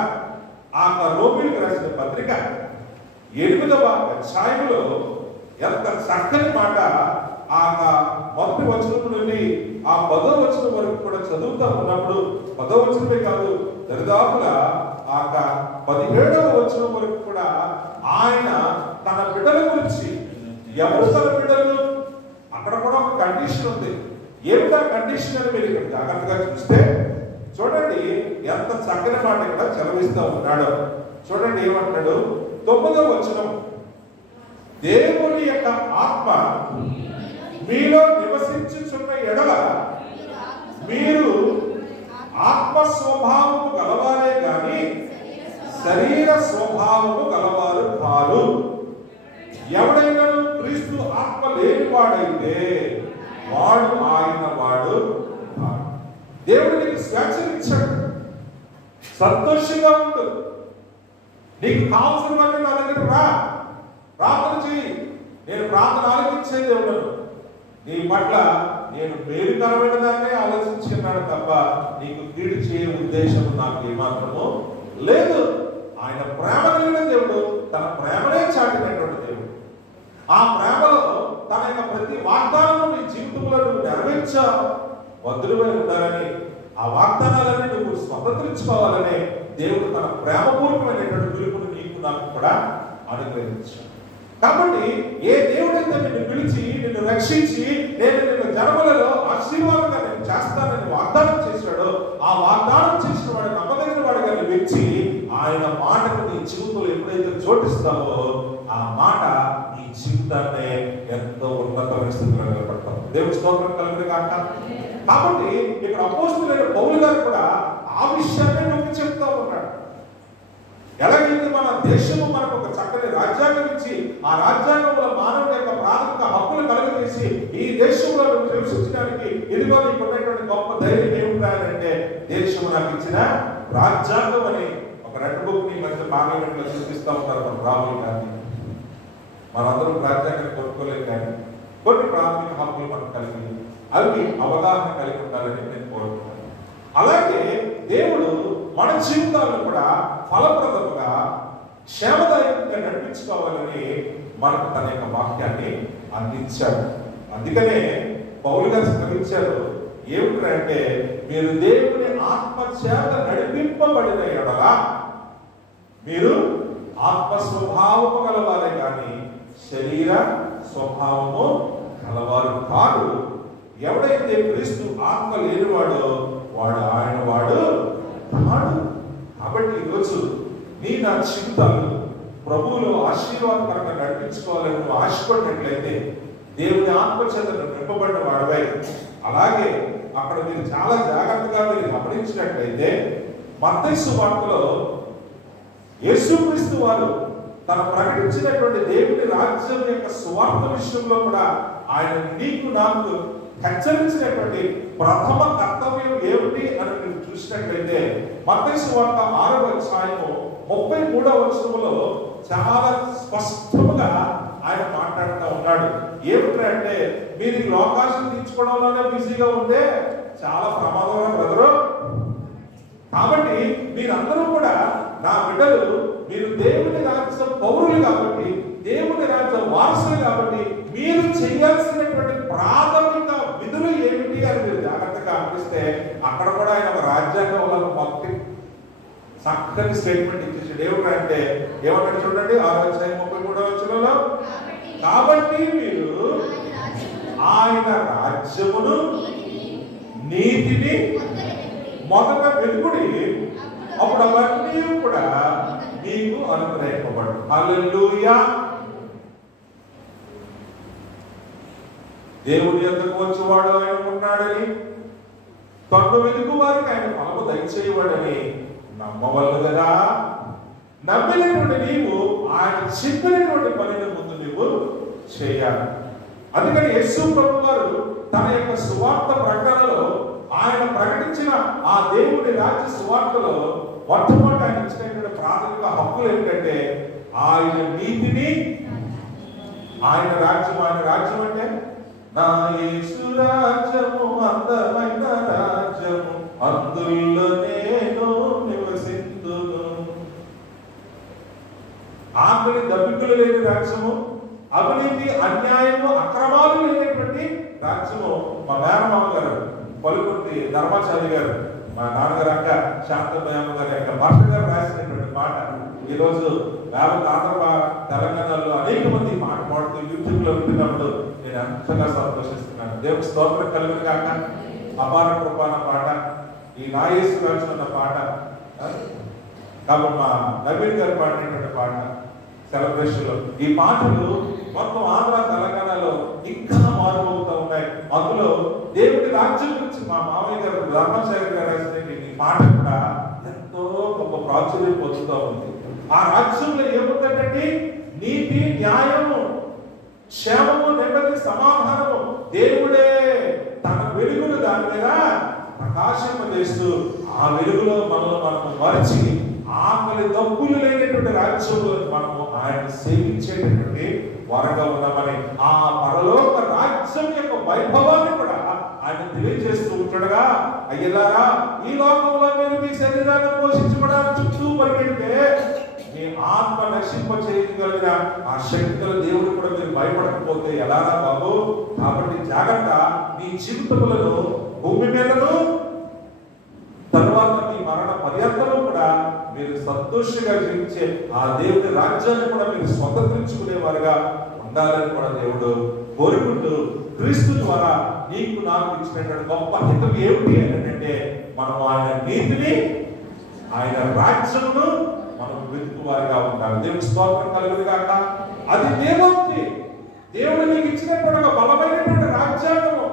ఆ రోమీయులకు రాసిన పత్రిక 8వ అధ్యాయంలో ఎంత చక్కని మాట ఆ మొదటి వచనం నుండి ఆ 10వ వచనం వరకు కూడా చదువుతా ఉన్నప్పుడు, 10వ వచనమే కాదు దరిదాపుగా ఆ 17వ వచనం వరకు కూడా ఆయన తన బిడ్డల గురించి, ఎవరు తన బిడ్డలు, అక్కడ కూడా ఒక కండిషన్ ఉంది. ఏమిటా కండిషన్ అని మీరు ఇక్కడ జాగ్రత్తగా చూస్తే చూడండి ఎంత చక్కని మాట ఇక్కడ చదివిస్తూ ఉన్నాడు. చూడండి ఏమంటాడు 9వ వచనం, దేవుని యొక్క ఆత్మ మీలో నివసించుచున్న ఎడల మీరు ఆత్మ స్వభావము గలవారే గాని శరీర స్వభావము గలవారు కాదు. ఎవడైనా క్రీస్తు ఆత్మ లేనివాడైతే వాడు ఆయన వాడు. దేవుడు నీకు స్వేచ్ఛనిచ్చాడు, సంతోషంగా ఉండు. నీకు కావాల్సిన వాటిని నా దగ్గర ప్రార్థన చేయి, నేను ప్రార్థన ఆలోచించే దేవుడను, నీ పట్ల నేను మేలుకరమైన దాన్నే ఆలోచించుకున్నాడు తప్ప నీకు కీడు చేయ ఉద్దేశం నాకు ఏమాత్రము లేదు. ఆయన ప్రేమ కలిగిన దేవుడు, తన ప్రేమనే చాటినటువంటి దేవుడు. ఆ ప్రేమలో తన యొక్క ప్రతి వాగ్దానము నీ జీవితంలో నువ్వు నెరవేర్చ వదులువై ఉండాలని, ఆ వాగ్దానాలని నువ్వు స్వతంత్రించుకోవాలని దేవుడు తన ప్రేమపూర్వకమైనటువంటి పిలుపును నీకు నాకు కూడా అనుగ్రహించాడు. కాబట్టి ఏ దేవుడైతే నిన్ను పిలిచి నిన్ను రక్షించి నేను నిన్ను జన్మలలో ఆశీర్వాదంగా నేను చేస్తానని వాగ్దానం చేశాడో, ఆ వాగ్దానం చేసిన వాడు నమ్మదగిన వాడుగా వెచ్చి ఆయన మాటకు నీ జీవితంలో ఎప్పుడైతే చోటిస్తావో ఆ మాట నీ జీవితాన్ని ఎంతో ఉన్నతమైన స్థితిలో నిలబడతాం. దేవుడి స్తోత్రం కలుగును గాక. కాబట్టి ఇక్కడ అపోస్తలుడైన పౌలు గారు కూడా ఆ విషయాన్ని నొక్కి చెప్తా ఉన్నాడు. ఎలాగైతే మన దేశము మనకు ఒక చక్కని రాజ్యాంగం ఇచ్చి ఆ రాజ్యాంగంలో మానవుడి యొక్క ప్రాథమిక హక్కులు కలుగజేసి ఈ దేశంలో నివసించడానికి ఇదిగో నీకు ఉన్నటువంటి గొప్ప ధైర్యం ఏమిటంటే దేశం నాకు ఇచ్చిన రాజ్యాంగం అని ఒక రెడ్ బుక్ ని మధ్య పార్లమెంట్ లో చూపిస్తూ ఉంటారు మన రాహుల్ గాంధీ. మనందరూ రాజ్యాంగాన్ని కోరుకోలేదు, కానీ కొన్ని ప్రాథమిక హక్కులు మనకు కలిగి అవి అవగాహన కలిగి ఉండాలని నేను కోరుకుంటాను. అలాగే దేవుడు మన జీవితాలను కూడా ఫలప్రదముగా క్షేమదాయకంగా నడిపించుకోవాలని మనకు తన యొక్క వాక్యాన్ని అందించాడు. అందుకనే పౌలు గారు శ్రమించారు ఏమిటంటే, మీరు దేవుని ఆత్మ చేత నడిపింపబడిన ఎడల మీరు ఆత్మ స్వభావము గలవారే కానీ శరీర స్వభావము గలవారు కాదు. ఎవడైతే క్రీస్తు ఆత్మ లేనివాడో వాడు ఆయన వాడు కాడు. కాబట్టి ఈరోజు నా జీవితాలు ప్రభువులో ఆశీర్వాదకరంగా నడిపించుకోవాలని నువ్వు ఆశపడినట్లయితే దేవుని ఆత్మచేతను నింపబడిన వాడవై, అలాగే అక్కడ మీరు చాలా జాగ్రత్తగా మీరు గమనించినట్లయితే మత్తయి సువార్తలో యేసుక్రీస్తు వారు తను ప్రకటించినటువంటి దేవుని రాజ్యం యొక్క సువార్త విషయంలో కూడా ఆయన నీకు నాకు హెచ్చరించినటువంటి ప్రథమ కర్తవ్యం ఏమిటి అని మీరు చూసినట్లయితే మత్తయి సువార్త 6వ అధ్యాయము 33వ వచనములో చాలా స్పష్టంగా ఆయన మాట్లాడుతూ ఉన్నాడు. ఏమిటంటే, మీరు ఈ లోకాశం తీర్చుకోవడంలోనే బిజీగా ఉంటే చాలా ప్రమాదం బ్రదరు. కాబట్టి మీరందరూ కూడా నా బిడ్డలు, మీరు దేవుని రాజ్యం పౌరులు కాబట్టి, దేవుని రాజ్యం వారసులు కాబట్టి మీరు చేయాల్సినటువంటి ప్రాథమిక విధులు ఏమిటి అని మీరు జాగ్రత్తగా అనిపిస్తే అక్కడ కూడా ఆయన ఒక రాజ్యాంగం వల్ల మొత్తం చక్కని స్టేట్మెంట్ ఇచ్చేసాడు. ఏమిటంటే ఏమన్నాడు చూడండి, 6వ అధ్యాయం 33వ వచనంలో, కాబట్టి మీరు ఆయన రాజ్యమును నీతిని మొదట వెతుకుడి, అప్పుడు అవన్నీ కూడా మీకు అనుగ్రహింపబడు. హల్లెలూయా. దేవుని యొద్దకు వచ్చేవాడు ఆయన ఉన్నాడని, తన్ను వెతుకు వారికి ఆయన ఫలము దయచేయవాడని నమ్మవల్లు కదా. నమ్మినటువంటి నీవు ఆయన చెప్పినటువంటి పనిని ముందు నీవు చేయాలి. అందుకని యేసు ప్రభు వారు తన యొక్క సువార్త ప్రకటనలో ఆయన ప్రకటించిన ఆ దేవుని రాజ్య సువార్తలో మొట్టమొదటి ఆయన ఇచ్చినటువంటి ప్రాథమిక హక్కులు ఏంటంటే ఆయన నీతిని, ఆయన రాజ్యం. ఆయన రాజ్యం అంటే నా యేసు రాజ్యము అందమైన రాజ్యము, అందులో నేను నివసింతును. ఆకలి దప్పికలు లేని రాజ్యము, అవినీతి అన్యాయము అక్రమాలు లేనటువంటి రాజ్యము. మా మేనమామ గారు పలుకుర్తి ధర్మాచారి గారు, మా నాన్నగారు అక్క శాంతమ్మ గారి యొక్క మాస్టర్ గారు రాసినటువంటి మాట ఈరోజు ఆంధ్ర తెలంగాణలో అనేక మంది మాట పాడుతూ యూట్యూబ్ లో వింటున్నప్పుడు నేను ఎంతగా సంతోషిస్తున్నాను. దేవుడి స్తోత్రం కలుగును గాక. అపార కృప అన్న పాట, ఈ నా యేసు రాజ్యం అన్న పాట, కాబట్టి మా నవీన్ గారు పాడినటువంటి పాట సెలబ్రేషన్ లో, ఈ పాటలు మొత్తం ఆంధ్ర తెలంగాణలో ఇంకా మారుమవుతూ ఉన్నాయి. అందులో దేవుడి రాజ్యం గురించి మా మామయ్య గారు ధర్మశేఖర్ గారు రాసిన ఈ పాట కూడా ఎంతో గొప్ప ప్రాచుర్యం పొందుతూ ఉంది. ఆ రాజ్యంలో ఏముందంటే నీతి, న్యాయము, క్షేమము, నెమ్మది, సమాధానము. దేవుడే తన వెలుగును దాని మీద ప్రకాశింపజేస్తూ ఆ వెలుగులో మనము మరచి ఆకలి దప్పులు లేనటువంటి రాజ్యంలో మనము ఆయన సేవించేటటువంటి వారంగా ఉన్నామని ఆ పరలోక రాజ్యం యొక్క వైభవాన్ని కూడా ఆయన తెలియజేస్తూ ఉంటాడుగా, అయ్యలారా ఈ లోకంలో మీరు మీ శరీరాన్ని పోషించబడాలని చుట్టూ పరిగెడితే మీ ఆత్మ నశింప చేయగలిగిన ఆ శక్తి గల దేవుడు కూడా మీరు భయపడకపోతే ఎలారా బాబు? కాబట్టి జాగ్రత్త, మీ జీవితములను భూమి మీదను తరువాత మీ మరణ పర్యంతము కూడా మీరు సంతోషంగా జీవించే ఆ దేవుని రాజ్యాన్ని కూడా మీరు స్వతంత్రించుకునేవారుగా ఉండాలని కూడా దేవుడు కోరుకుంటూ క్రీస్తు ద్వారా నీకు నాకు ఇచ్చినటువంటి గొప్ప హితం ఏమిటి అంటే మనం ఆయన నీతిని ఆయన రాజ్యమును మనం వెతుకువారిగా ఉండాలి. దేవుని స్తోత్రం కలుగును గాక. అది దేవుడి దేవుడు నీకు ఇచ్చినటువంటి ఒక బలమైనటువంటి రాజ్యాంగము,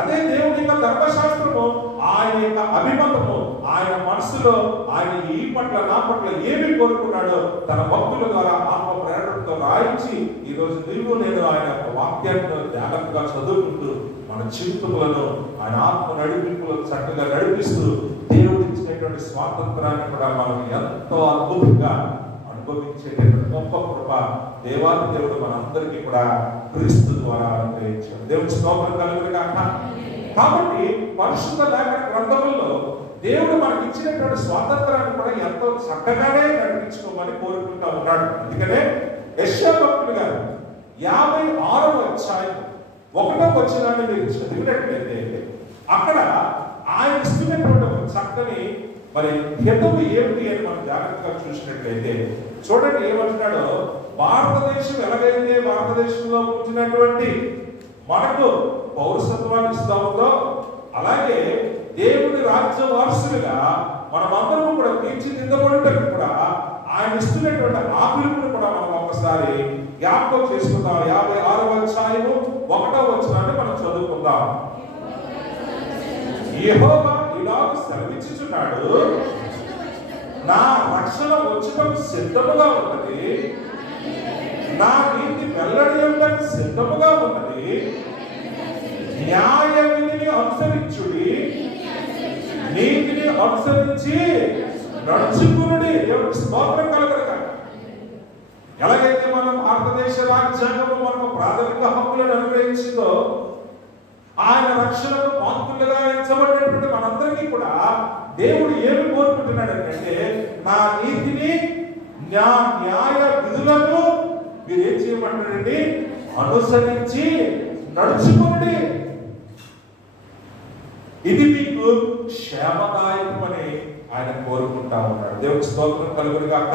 అదే దేవుడి యొక్క ధర్మశాస్త్రము, ఆయన యొక్క అభిమతము, ఆయన మనసులో ఆయన ఈ పట్ల నా పట్ల ఏమి కోరుకున్నాడో తన భక్తుల ద్వారా ఆత్మ ప్రేరణతో రాయించి ఈ రోజు నీవు నేను ఆయన యొక్క వాక్యాన్ని జాగ్రత్తగా చదువుకుంటూ మన జీవితములను ఆయన ఆత్మ నడిపింపులో చక్కగా నడిపిస్తూ దేవుడు ఇచ్చినటువంటి స్వాతంత్రాన్ని కూడా మనం ఎంతో అద్భుతంగా అనుభవించేటటువంటి గొప్ప కృప దేవాది దేవుడు మనందరికీ కూడా క్రీస్తు ద్వారా అనుగ్రహించాడు. దేవుడి స్తోత్రం కలుగును గాక. కాబట్టి పరిశుద్ధ లేఖన గ్రంథముల్లో దేవుడు మనకి ఇచ్చినటువంటి స్వాతంత్రాన్ని కూడా ఎంతో చక్కగానే నడిపించుకోమని కోరుకుంటా ఉన్నాడు. అందుకనే యెషయా భక్తుడు గారు 56వ అధ్యాయం 1వ వచనాన్ని మీరు చదివినట్లయితే అక్కడ ఆయన ఇస్తున్నటువంటి ఒక చక్కని మరి హితము ఏమిటి అని మనం జాగ్రత్తగా చూసినట్లయితే చూడండి ఏమంటున్నాడో, భారతదేశం ఎలాగైతే భారతదేశంలో పుట్టినటువంటి మనకు పౌరసత్వాన్ని ఇస్తా ఉందో అలాగే దేవుని రాజ్య వారసులుగా మనమందరం కూడా తీర్చిదిద్దబడటకు కూడా ఆయన ఇస్తున్నటువంటి ఆ పిలుపును కూడా మనం ఒకసారి జ్ఞాపకం చేసుకుందాం. 56వ అధ్యాయము 1వ వచనాన్ని మనం చదువుకుందాం. యెహోవా ఇలాగ సెలవిచ్చుచున్నాడు, నా రక్షణ వచ్చుటకు సిద్ధముగా ఉన్నది, నా నీతి వెల్లడియడానికి సిద్ధముగా ఉన్నది, న్యాయ విధిని అనుసరించుడి, నీతిని అనుసరించి నడుచుకునుడి. దేవుడికి స్తోత్రం కలుగును గాక. ఎలాగైతే మనం భారతదేశ రాజ్యాంగము మనకు ప్రాథమిక హక్కులను అనుగ్రహించిందో ఆయన రక్షణకు పాత్రులుగా ఎంచబడినటువంటి మనందరికీ కూడా దేవుడు ఏమి కోరుకుంటున్నాడు అంటే నా నీతిని నా న్యాయ విధులను మీరు ఏం చేయమంటారండి? అనుసరించి నడుచుకోండి. ఇది మీకు క్షేమదాయకమని ఆయన కోరుకుంటా ఉన్నాడు. దేవుడికి స్తోత్రం కలుగును గాక.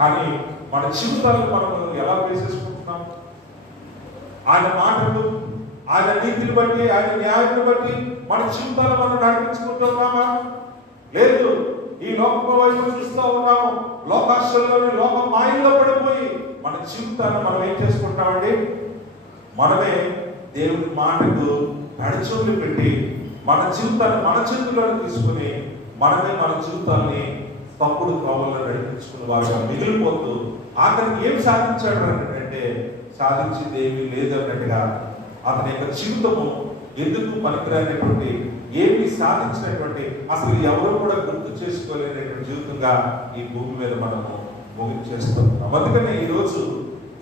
కానీ మన జీవితాలను మనం ఎలా వేసేసుకుంటున్నాం? ఆయన మాటలు, ఆయన నీతిని బట్టి, ఆయన న్యాయాన్ని బట్టి మన జీవితాలను మనం నడిపించుకుంటున్నామా? లేదు. ఈ లోకం వైపు చూస్తూ ఉన్నాము. లోకాశల్లోని లోక మాయల్లో పడిపోయి మన జీవితాన్ని మనం ఏం చేసుకుంటామండి? మనమే దేవుని మాటకు నడుచుకుని పెట్టి మన జీవితాన్ని మన చేతుల్లో తీసుకుని మనమే మన జీవితాన్ని తప్పుడు త్రోవల్లో నడిపించుకున్న వారుగా మిగిలిపోతూ ఆఖరికి ఏం సాధించాడు అంటే సాధించింది ఏమీ లేదన్నట్టుగా అతని యొక్క జీవితము ఎందుకు పనికిరానటువంటి ఏమి సాధించినటువంటి అసలు ఎవరు కూడా గుర్తు చేసుకోలేనటువంటి జీవితంగా ఈ భూమి మీద మనము ముగించేస్తున్నాం. అందుకనే ఈరోజు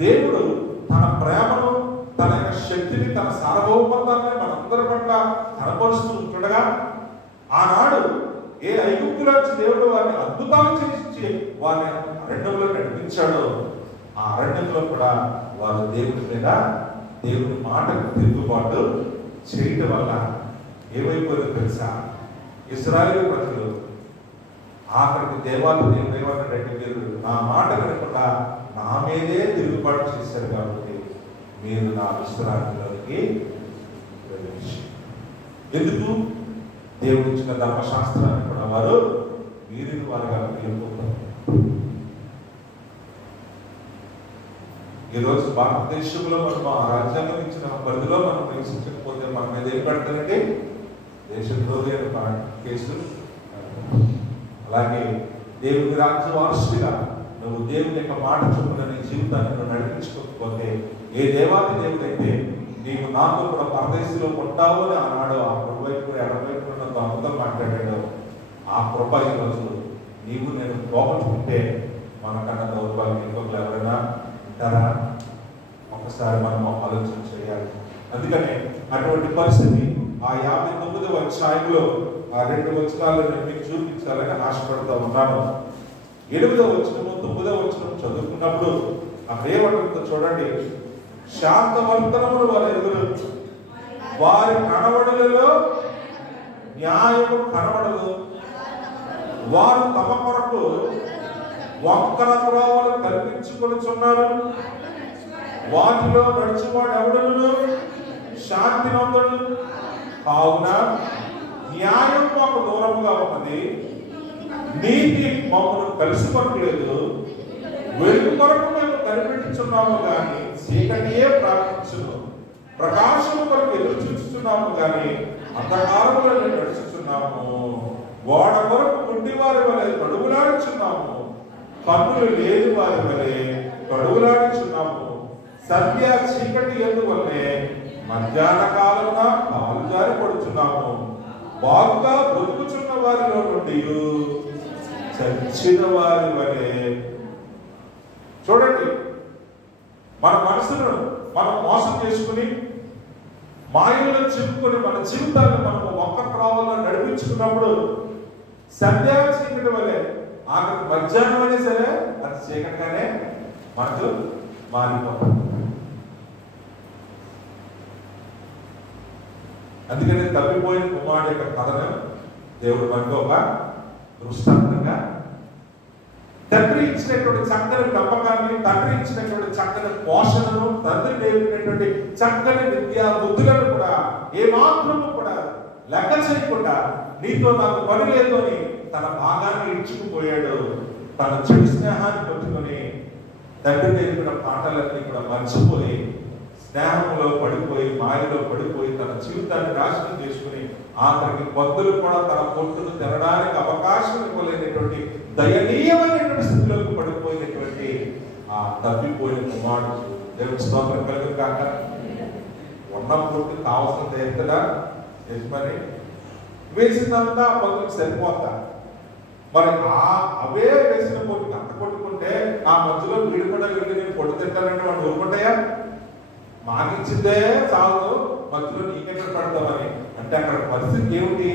దేవుడు తన ప్రేమను, తన యొక్క శక్తిని, తన సార్వభౌమత్వాన్ని మనందరి పట్ల కనపరుస్తూ ఉంటుండగా ఆనాడు ఏ ఐగుప్తులోంచి దేవుడు వారిని అద్భుతాలు చేసి వారిని అరణ్యంలో నడిపించాడో ఆ అరణ్యంలో కూడా వారు దేవుని మీద దేవుని మాటకు తిరుగుబాటు చేయటం వల్ల ఏమైపోయిందో తెలుసా? ఇశ్రాయేలు ప్రజలు ఆఖరికి దేవుడు ఏమన్నాడంటే మీరు నా మాట వినకుండా నా మీదే తిరుగుబాటు చేశారు కాబట్టి మీరు నా విశ్రాంతిలోకి ప్రవేశించారు. ఎందుకు? దేవుడు ఇచ్చిన ధర్మశాస్త్రాన్ని కూడా వారు వీరిని వారుగా వెళ్ళిపోతారు. ఈరోజు భారతదేశంలో మనం ఆ రాజ్యాంగం ఇచ్చిన పరిధిలో మనం నివసించకపోతే మన మీద ఏం పెడతారండి? దేశద్రోహి అని కేసులు. అలాగే దేవుని రాజ్య వారసుడిగా నువ్వు దేవుని యొక్క మాట చొప్పున నీ జీవితాన్ని నువ్వు నడిపించుకోకపోతే ఏ దేవాది దేవుడైతే నీవు నాతో కూడా పరదేశంలో ఉంటావు అని ఆనాడు ఆ కుడివైపు ఎడవైపు అమృతం మాట్లాడాడు. ఆ కృప ఈరోజు నీవు నేను పోగొట్టుకుంటే మనకన్నా దౌర్భాగ్యం ఇంకొకరు ఎవరైనా ఉంటారా? ఒకసారి మనం ఆలోచన చేయాలి. అందుకనే అటువంటి పరిస్థితి ఆ 59వ అధ్యాయంలో ఆ 2 వచనాలను నేను మీకు చూపించాలని ఆశపడుతూ ఉన్నాను. 8వ వచనము 9వ వచనం చదువుకున్నప్పుడు అక్కడ ఏమంటుందో చూడండి. శాంతవర్తనములు వారి ఎదురు, వారి కనబడులలో న్యాయము కనబడదు. వారు తమ కొరకు వంకర త్రోవలు కల్పించుకొనుచున్నారు. వాటిలో నడుచువాడు ఎవడును శాంతి నందుడు. కావున న్యాయం మాకు దూరముగా ఉన్నది, నీతి మమ్మల్ని కలిసిపట్టలేదు. వెలుగు కొరకు మేము కనిపెట్టుచున్నాము కానీ చీకటియే ప్రార్థించును. ప్రకాశము కొరకు ఎదురు చూస్తున్నాము కానీ అంధకారములో నడుచుచున్నాము. గోడ కొరకు గుడ్డివారి వలె కడుగులాడుచున్నాము. కన్నులు లేని వారి వలె కడుగులాడుచున్నాము. సంధ్య చీకటి ఎందువల్లే మధ్యాహ్న కాలమున కాలు జారి పడుచున్నాము. బాగుగా బ్రతుకుచున్న వారిలో నుండి చచ్చిన వారి వలె. చూడండి, మన మనసును మనం మోసం చేసుకుని మాయలో చిక్కుకొని మన జీవితాన్ని మనము ఒక్క త్రోవలో నడిపించుకున్నప్పుడు సంధ్యా చీకటి వలె ఆఖరి మధ్యాహ్నం అనే సరే అది చీకటిగానే మనకు మారిపోతుంది. అందుకనే తప్పిపోయిన కుమారుడు యొక్క కథను దేవుడు మనకు ఒక దృష్టాంతంగా, తండ్రి ఇచ్చినటువంటి చక్కని పెంపకాన్ని, తండ్రి ఇచ్చినటువంటి చక్కని పోషణను, తండ్రి నేర్పినటువంటి చక్కని విద్యా బుద్ధులను కూడా ఏమాత్రము కూడా లెక్క చేయకుండా నీతో నాకు పని లేదు అని తన భాగాన్ని ఇచ్చుకుపోయాడు. తన చెడు స్నేహాన్ని పట్టుకొని తండ్రి నేర్పిన పాటలన్నీ కూడా మర్చిపోయి స్నేహంలో పడిపోయి మాయలో పడిపోయి తన జీవితాన్ని నాశనం చేసుకుని ఆఖరికి భక్తులు కూడా తన పొట్టును తినడానికి అవకాశం ఇవ్వలేనటువంటి దయనీయమైనటువంటి స్థితిలోకి పడిపోయినటువంటి ఆ తప్పిపోయిన కుమారుడు. దేవుని స్తోత్రం కలుగును కాక. ఉన్న పొట్టు కావాల్సినంత ఎత్తడా యజమాని వేసిందంతా ఆ భక్తులకు సరిపోతా. మరి అవే వేసిన పొట్టుకి అంత కొట్టుకుంటే ఆ మధ్యలో వీడు కూడా వెళ్ళి నేను పొట్టు తింటానంటే వాడు ఊరుకుంటాయా? మాకిచ్చిందే చాలు, మధ్యలో నీకెక్కడ పడతామని అంటే అక్కడ పరిస్థితి ఏమిటి?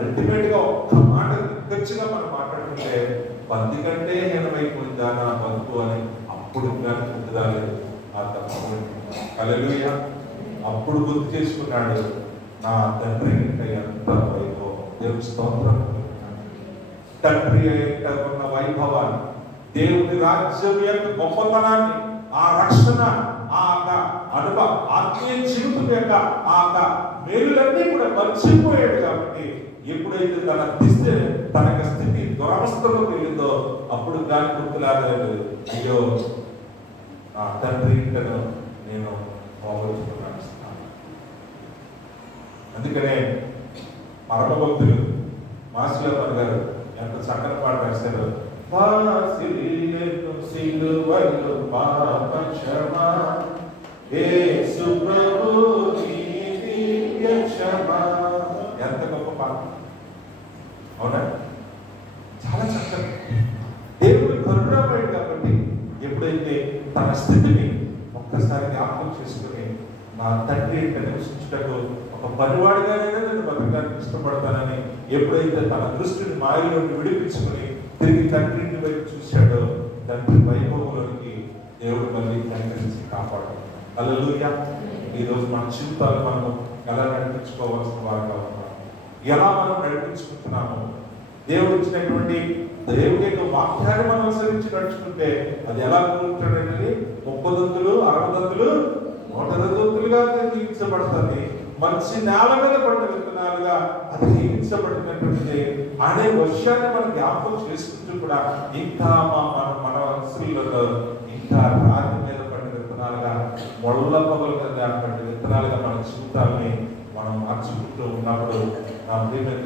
అల్టిమేట్ గా ఒక్క మాట నిక్కచ్చిగా మనం మాట్లాడుకుంటే పంది కంటే హీనమైపోయిందా నా బతుకు అని అప్పుడు గుర్తు రాలేదు. ఆ తప్పు హల్లెలూయా. అప్పుడు గుర్తు చేసుకున్నాడు, నా తండ్రి ఎంత వైభవం. దేవుని స్తోత్రం. తండ్రి ఉన్న వైభవాన్ని, దేవుని రాజ్యం యొక్క గొప్పతనాన్ని, ఆ రక్షణ, ఆ అనుభవ ఆత్మీయ జీవితం యొక్క ఆ మేలులన్నీ కూడా మర్చిపోయాడు. కాబట్టి ఎప్పుడైతే తన స్థితి దురవస్థలోకి వెళ్ళిందో అప్పుడు దాని గుర్తులాగలేదు. అయ్యో నా తండ్రి ఇంటను నేను పోగొట్టుకున్నాను. అందుకనే పరమభక్తులు మాసిలప్పన్ గారు ఎంత చక్కని పాట రాశారు. ఎంత గొప్ప పాట, అవునా? చాలా చక్కగా దేవుడు కరుణామయుడు కాబట్టి ఎప్పుడైతే తన స్థితిని ఒక్కసారి జ్ఞాపకం చేసుకుని నా తండ్రి ఇంట నివసించుటకు ఒక పనివాడిగానైనా నేను బతకడానికి ఇష్టపడతానని ఎప్పుడైతే తన దృష్టిని మాయలో విడిపించుకుని తిరిగి తండ్రి ఇంటి వైపు చూశాడో తండ్రి వైభవంలోనికి దేవుడు మళ్ళీ కనికరించి కాపాడు. హల్లెలూయా. ఈరోజు మన జీవితాలు మనం ఎలా నడిపించుకోవాల్సిన వారుగా ఉన్నాము, ఎలా మనం నడిపించుకుంటున్నాము. దేవుడు ఇచ్చినటువంటి దేవుడి యొక్క వాక్యాన్ని మనం అనుసరించి నడుచుకుంటే అది ఎలా కూర్చుంటాడండి? 30 దంతులు 60 దంతులు 100 దంతులుగా దీవించబడుతుంది. మంచి నేల మీద పడిన విత్తనాలుగా అది దీవించబడినటువంటిది అనే విషయాన్ని మనం జ్ఞాపకం చేసుకుంటూ కూడా ఇంకా మన మనసులలో ఇంకా రాతి మీద పడిన విత్తనాలుగా, మొళ్ళ పొగల మీద పడిన విత్తనాలుగా మన జీవితాన్ని మనం మార్చుకుంటూ ఉన్నప్పుడు నా ప్రియమైన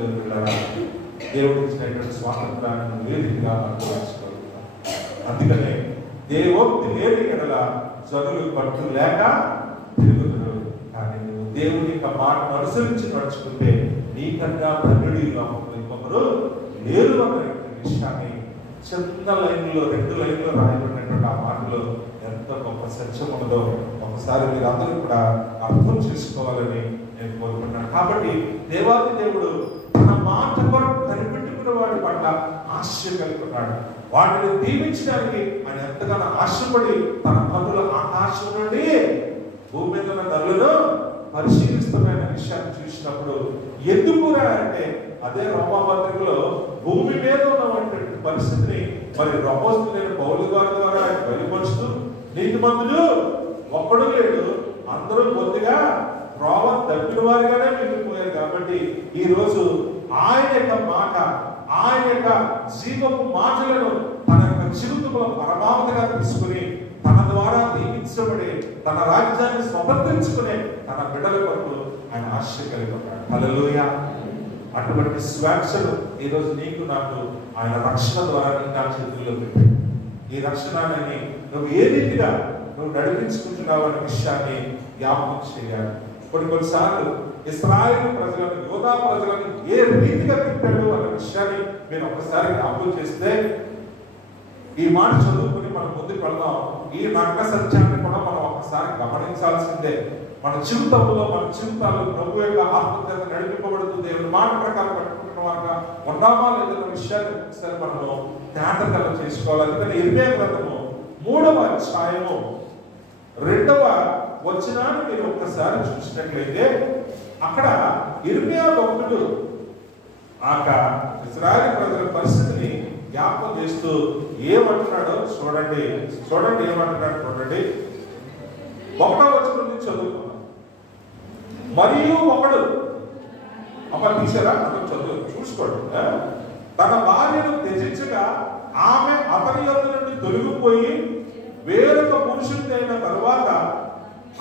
దేవుడు ఇచ్చినటువంటి స్వాతంత్రాన్ని వేదికగా మనకు మార్చుకోగలుగుతాం. అందుకనే దేవుడి లేని ఎడల జనులు పట్టు లేక తిరుగుతున్నారు. కానీ నువ్వు దేవుని యొక్క మాటను అనుసరించి నడుచుకుంటే నీకన్నా ధన్యుడు ఇంకొకరు లేరు అన్నటువంటి విషయాన్ని చిన్న లైన్లో 2 లైన్లో రాయబడినటువంటి ఆ మాటలో ఎంతో గొప్ప సత్యం ఉన్నదో ఒకసారి మీరు అందరూ కూడా అర్థం చేసుకోవాలని నేను కోరుకుంటున్నాను. కాబట్టి దేవాది దేవుడు తన మాట కొరకు కనిపెట్టుకున్న వాడి పట్ల ఆశ కలుగుతున్నాడు. వాటిని దీవించడానికి ఆయన ఎంతగానో ఆశపడి తన పనుల ఆకాశం నుండి భూమి మీద ఉన్న నరులను పరిశీలిస్తున్న విషయాన్ని చూసినప్పుడు ఎందుకురా అంటే అదే రోమాపత్రికలో భూమి మీద ఉన్నటువంటి పరిస్థితిని మరి రమోస్తులైన పౌలు గారి ద్వారా ఆయన బయలుపరుస్తూ నీతిమంతుడు ఒక్కడు లేడు, అందరూ కొద్దిగా త్రోవ తప్పిన వారిగానే మిగిలిపోయారు. కాబట్టి ఈ రోజు ఆయన యొక్క మాట, ఆయన యొక్క జీవపు మాటలను తన యొక్క జీవితంలో పరమావధిగా తీసుకుని తన ద్వారా దీవించబడి తన రాజ్యాన్ని స్వతంత్రించుకునే తన బిడ్డల కొరకు ఆయన ఆశ కలిగి ఉన్నాడు. హల్లెలూయా. అటువంటి స్వేచ్ఛను ఈరోజు నీకు నాకు ఆయన రక్షణ ద్వారా నీకు నా చేతుల్లో పెట్టాడు. ఈ రక్షణని నువ్వు ఏ రీతిగా నువ్వు నడిపించుకుంటున్నావు అనే విషయాన్ని జ్ఞాపకం చేయాలి. కొన్నిసార్లు ఇశ్రాయేలు ప్రజలను, యోధా ప్రజలను ఏ రీతిగా తిప్పాడు అనే విషయాన్ని నేను ఒకసారి జ్ఞాపకం చేస్తే ఈ మాట చదువుకుని మనం ముందుకు వెళ్దాం. ఈ నగ్న సత్యాన్ని కూడా మనం ఒకసారి గమనించాల్సిందే. మన జీవితంలో మన జీవితాలు ప్రభు యొక్క ఆత్మచేత నడిపింపబడుతుంది. దేవుని మాట ప్రకారం పట్టుకుంటున్న వారుగా ఉన్నామా లేదన్న విషయాన్ని ఒకసారి మనము జ్ఞాపకం చేసుకోవాలి. అందుకని ఇర్మియా గ్రంథము 3వ అధ్యాయము 2వ వచనాన్ని మీరు ఒక్కసారి చూసినట్లయితే అక్కడ ఇర్మియా భక్తుడు ఆ ఇశ్రాయేలు ప్రజల పరిస్థితిని జ్ఞాపకం చేస్తూ ఏమంటున్నాడో చూడండి. ఏమంటున్నాడు చూడండి. 1వ వచనం నుంచి చదువుకున్నాం. మరియు ఒకడు అమ్మ తీసారా అందరూ చదువు చూసుకోండి. తన భార్యను త్యజించగా ఆమె అతని యొద్ద నుండి తొలగిపోయి వేరొక పురుషుడైన తరువాత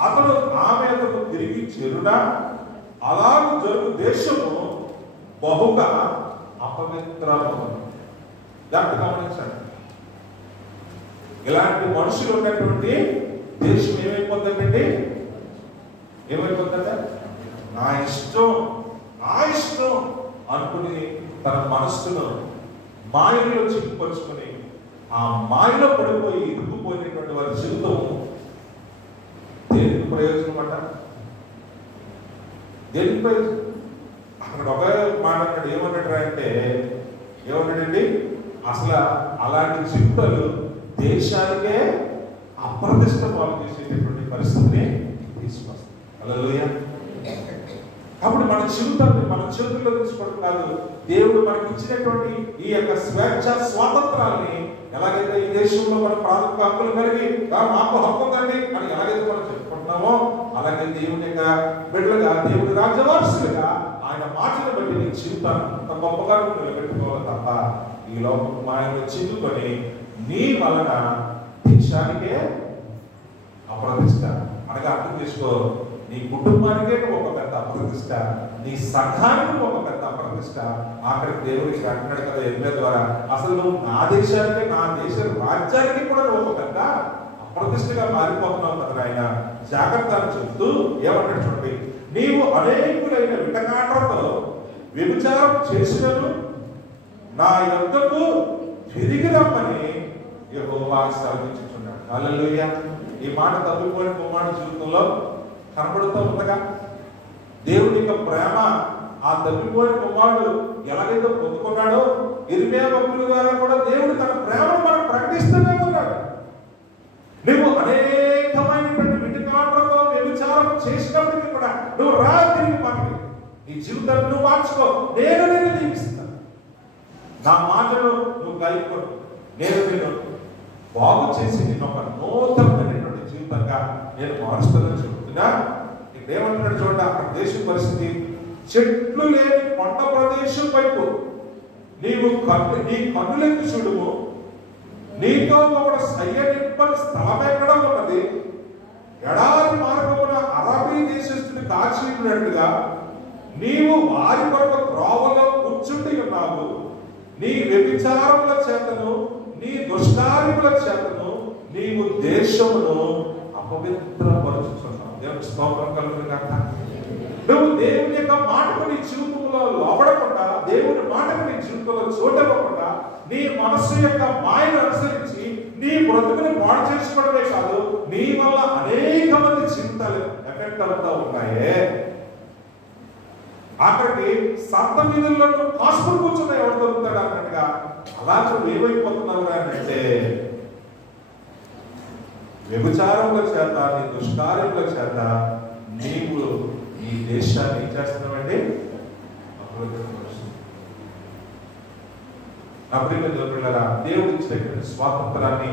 అతడు ఆమె యొద్దకు తిరిగి చేరుడా అలాగూ జరుగు దేశము బహుగా అపవిత్రము. దాన్ని గమనించండి. ఇలాంటి మనుషులు ఉన్నటువంటి దేశం ఏమైపోతుందండి? నా ఇష్టం అనుకుని తన మనస్సును మాయలో చిక్కుపరుచుకుని ఆ మాయలో పడిపోయి ఇరుక్కుపోయినటువంటి వారి జీవితం దేనికి ప్రయోజనం అంట? దేనికి ప్రయోజనం? అక్కడ ఒక మాట అక్కడ ఏమన్నాడండి అసలు అలాంటి జీవితాలు దేశానికే అప్రతిష్ట పాలు చేసేటటువంటి పరిస్థితిని తీసుకొస్తాయి. హల్లెలూయా. కాబట్టి మన జీవితాన్ని మన చేతుల్లో తీసుకోవడం కాదు, దేవుడు మనకి ఇచ్చినటువంటి ఈ యొక్క స్వేచ్ఛ స్వాతంత్రాన్ని ఎలాగైతే ఈ దేశంలో మన ప్రాథమిక హక్కులు కలిగి మాకు హక్కు ఉందండి అని ఎలాగైతే మనం చెప్పుకుంటున్నామో అలాగే దేవుని యొక్క బిడ్డలుగా దేవుడి రాజ్యవారసులుగా ఆయన మాటను బట్టి నీ జీవితాన్ని అంత గొప్పగా నిలబెట్టుకోవాలి తప్ప ఈ లోకం మాయలో చిక్కుకొని నీ వలన దేశానికే అప్రతిష్ట. అనగా అర్థం చేసుకో, నీ కుటుంబానికే ఒక పెద్ద అప్రతిష్ట, నీ సంఘానికి ఒక పెద్ద అప్రతిష్ట. ఆఖరికి దేవుడికి అంటున్నాడు కదా ఇర్మియా ద్వారా, అసలు నువ్వు నా దేశానికి నా దేశ రాజ్యానికి కూడా నువ్వు ఒక పెద్ద అప్రతిష్టగా మారిపోతున్నావు కదా ఆయన. జాగ్రత్త అని చెప్తూ ఏమంటాడు చూడండి. నీవు అనేకులైన విటకాటలతో వ్యభిచారం చేసినను నా యొద్దకు తిరిగి రమ్మని యెహోవా సెలవిచ్చుచున్నాడు. హల్లెలూయా. ఈ మాట తప్పిపోయిన కుమారుడి జీవితంలో కనబడుతూ ఉందగా. దేవుడి యొక్క ప్రేమ ఆ తప్పిపోయిన కుమారుడు ఎలాగైతే పొందుకున్నాడో ఇర్మియా భక్తుల ద్వారా కూడా దేవుడు తన ప్రేమను మనం ప్రకటిస్తూనే ఉన్నాడు. నువ్వు అనేకమైనటువంటి విటకాటలతో వ్యభిచారం చేసినప్పటికీ కూడా నువ్వు తిరిగి మనకి నీ జీవితాన్ని నువ్వు మార్చుకో, నేను దీవిస్తాను. నా మాటను నువ్వు కలుపుకోను, నేను బాగు చేసి నేను ఒక నూతనమైనటువంటి జీవితంగా నేను మారుస్తానని చెబుతున్నా. ఇక్కడ ఏమంటున్నాడు చూడండి. అక్కడ దేశం పరిస్థితి, చెట్లు లేని కొండ ప్రదేశం వైపు నీవు నీ కన్నులెత్తి చూడుము, నీతో ఒక సయ్యనిప్పని స్థలం ఎక్కడ ఉన్నది? ఎడారి మార్గమున అరబీ దేశస్తుని కాచినట్టుగా నీవు వారి కొరకు త్రోవలో కూర్చుండి ఉన్నావు. నీ వ్యభిచారముల చేతను నీ దుష్కార్యముల చేతను నీవు దేశమును అపవిత్రపరుచుతున్నావు. దేవుని స్తోత్రం కలుగును గాక. నువ్వు దేవుని యొక్క మాటకు నీ జీవితంలో లోబడకుండా, దేవుని మాటకు నీ జీవితంలో చోటివ్వకుండా, నీ మనస్సు యొక్క మాయను అనుసరించి నీ బ్రతుకుని పాడు చేసుకోవడమే కాదు, నీ వల్ల అనేక మంది చింతలు ఎఫెక్ట్ అవుతా ఉన్నాయే. ఆఖరికి సంత వీధుల్లో కాసుకుని కూర్చున్నా ఎవరు దొరుకుతాడు అన్నట్టుగా అలా ఏమైపోతున్నావు అంటే వ్యభిచారముల చేత, నీ దుష్కార్యముల చేత నీవు ఈ దేశాన్ని ఏం చేస్తున్నావండి? నా ప్రియమైన పిల్లరా, దేవుడు ఇచ్చినటువంటి స్వాతంత్రాన్ని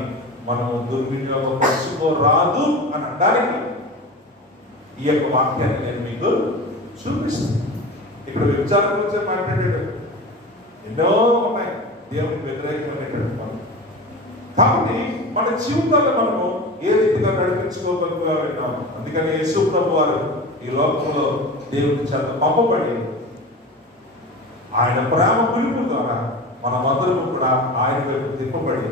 మనము దుర్వినియోగపరచుకోరాదు అని అనడానికి ఈ యొక్క వాక్యాన్ని నేను మీకు చూపిస్తాను. ఇక్కడ వ్యభిచారం గురించి మాట్లాడాడు, ఎన్నో ఉన్నాయి దేవునికి వ్యతిరేకమైనటువంటి పనులు. కాబట్టి మన జీవితాల్లో మనము ఏ రీతిగా నడిపించుకోగలుగుతా విన్నాము. అందుకని యేసు ప్రభు వారు ఈ లోకంలో దేవుని చేత పంపబడి ఆయన ప్రేమ పిలుపు ద్వారా మనమందరము కూడా ఆయన వైపు తిప్పబడి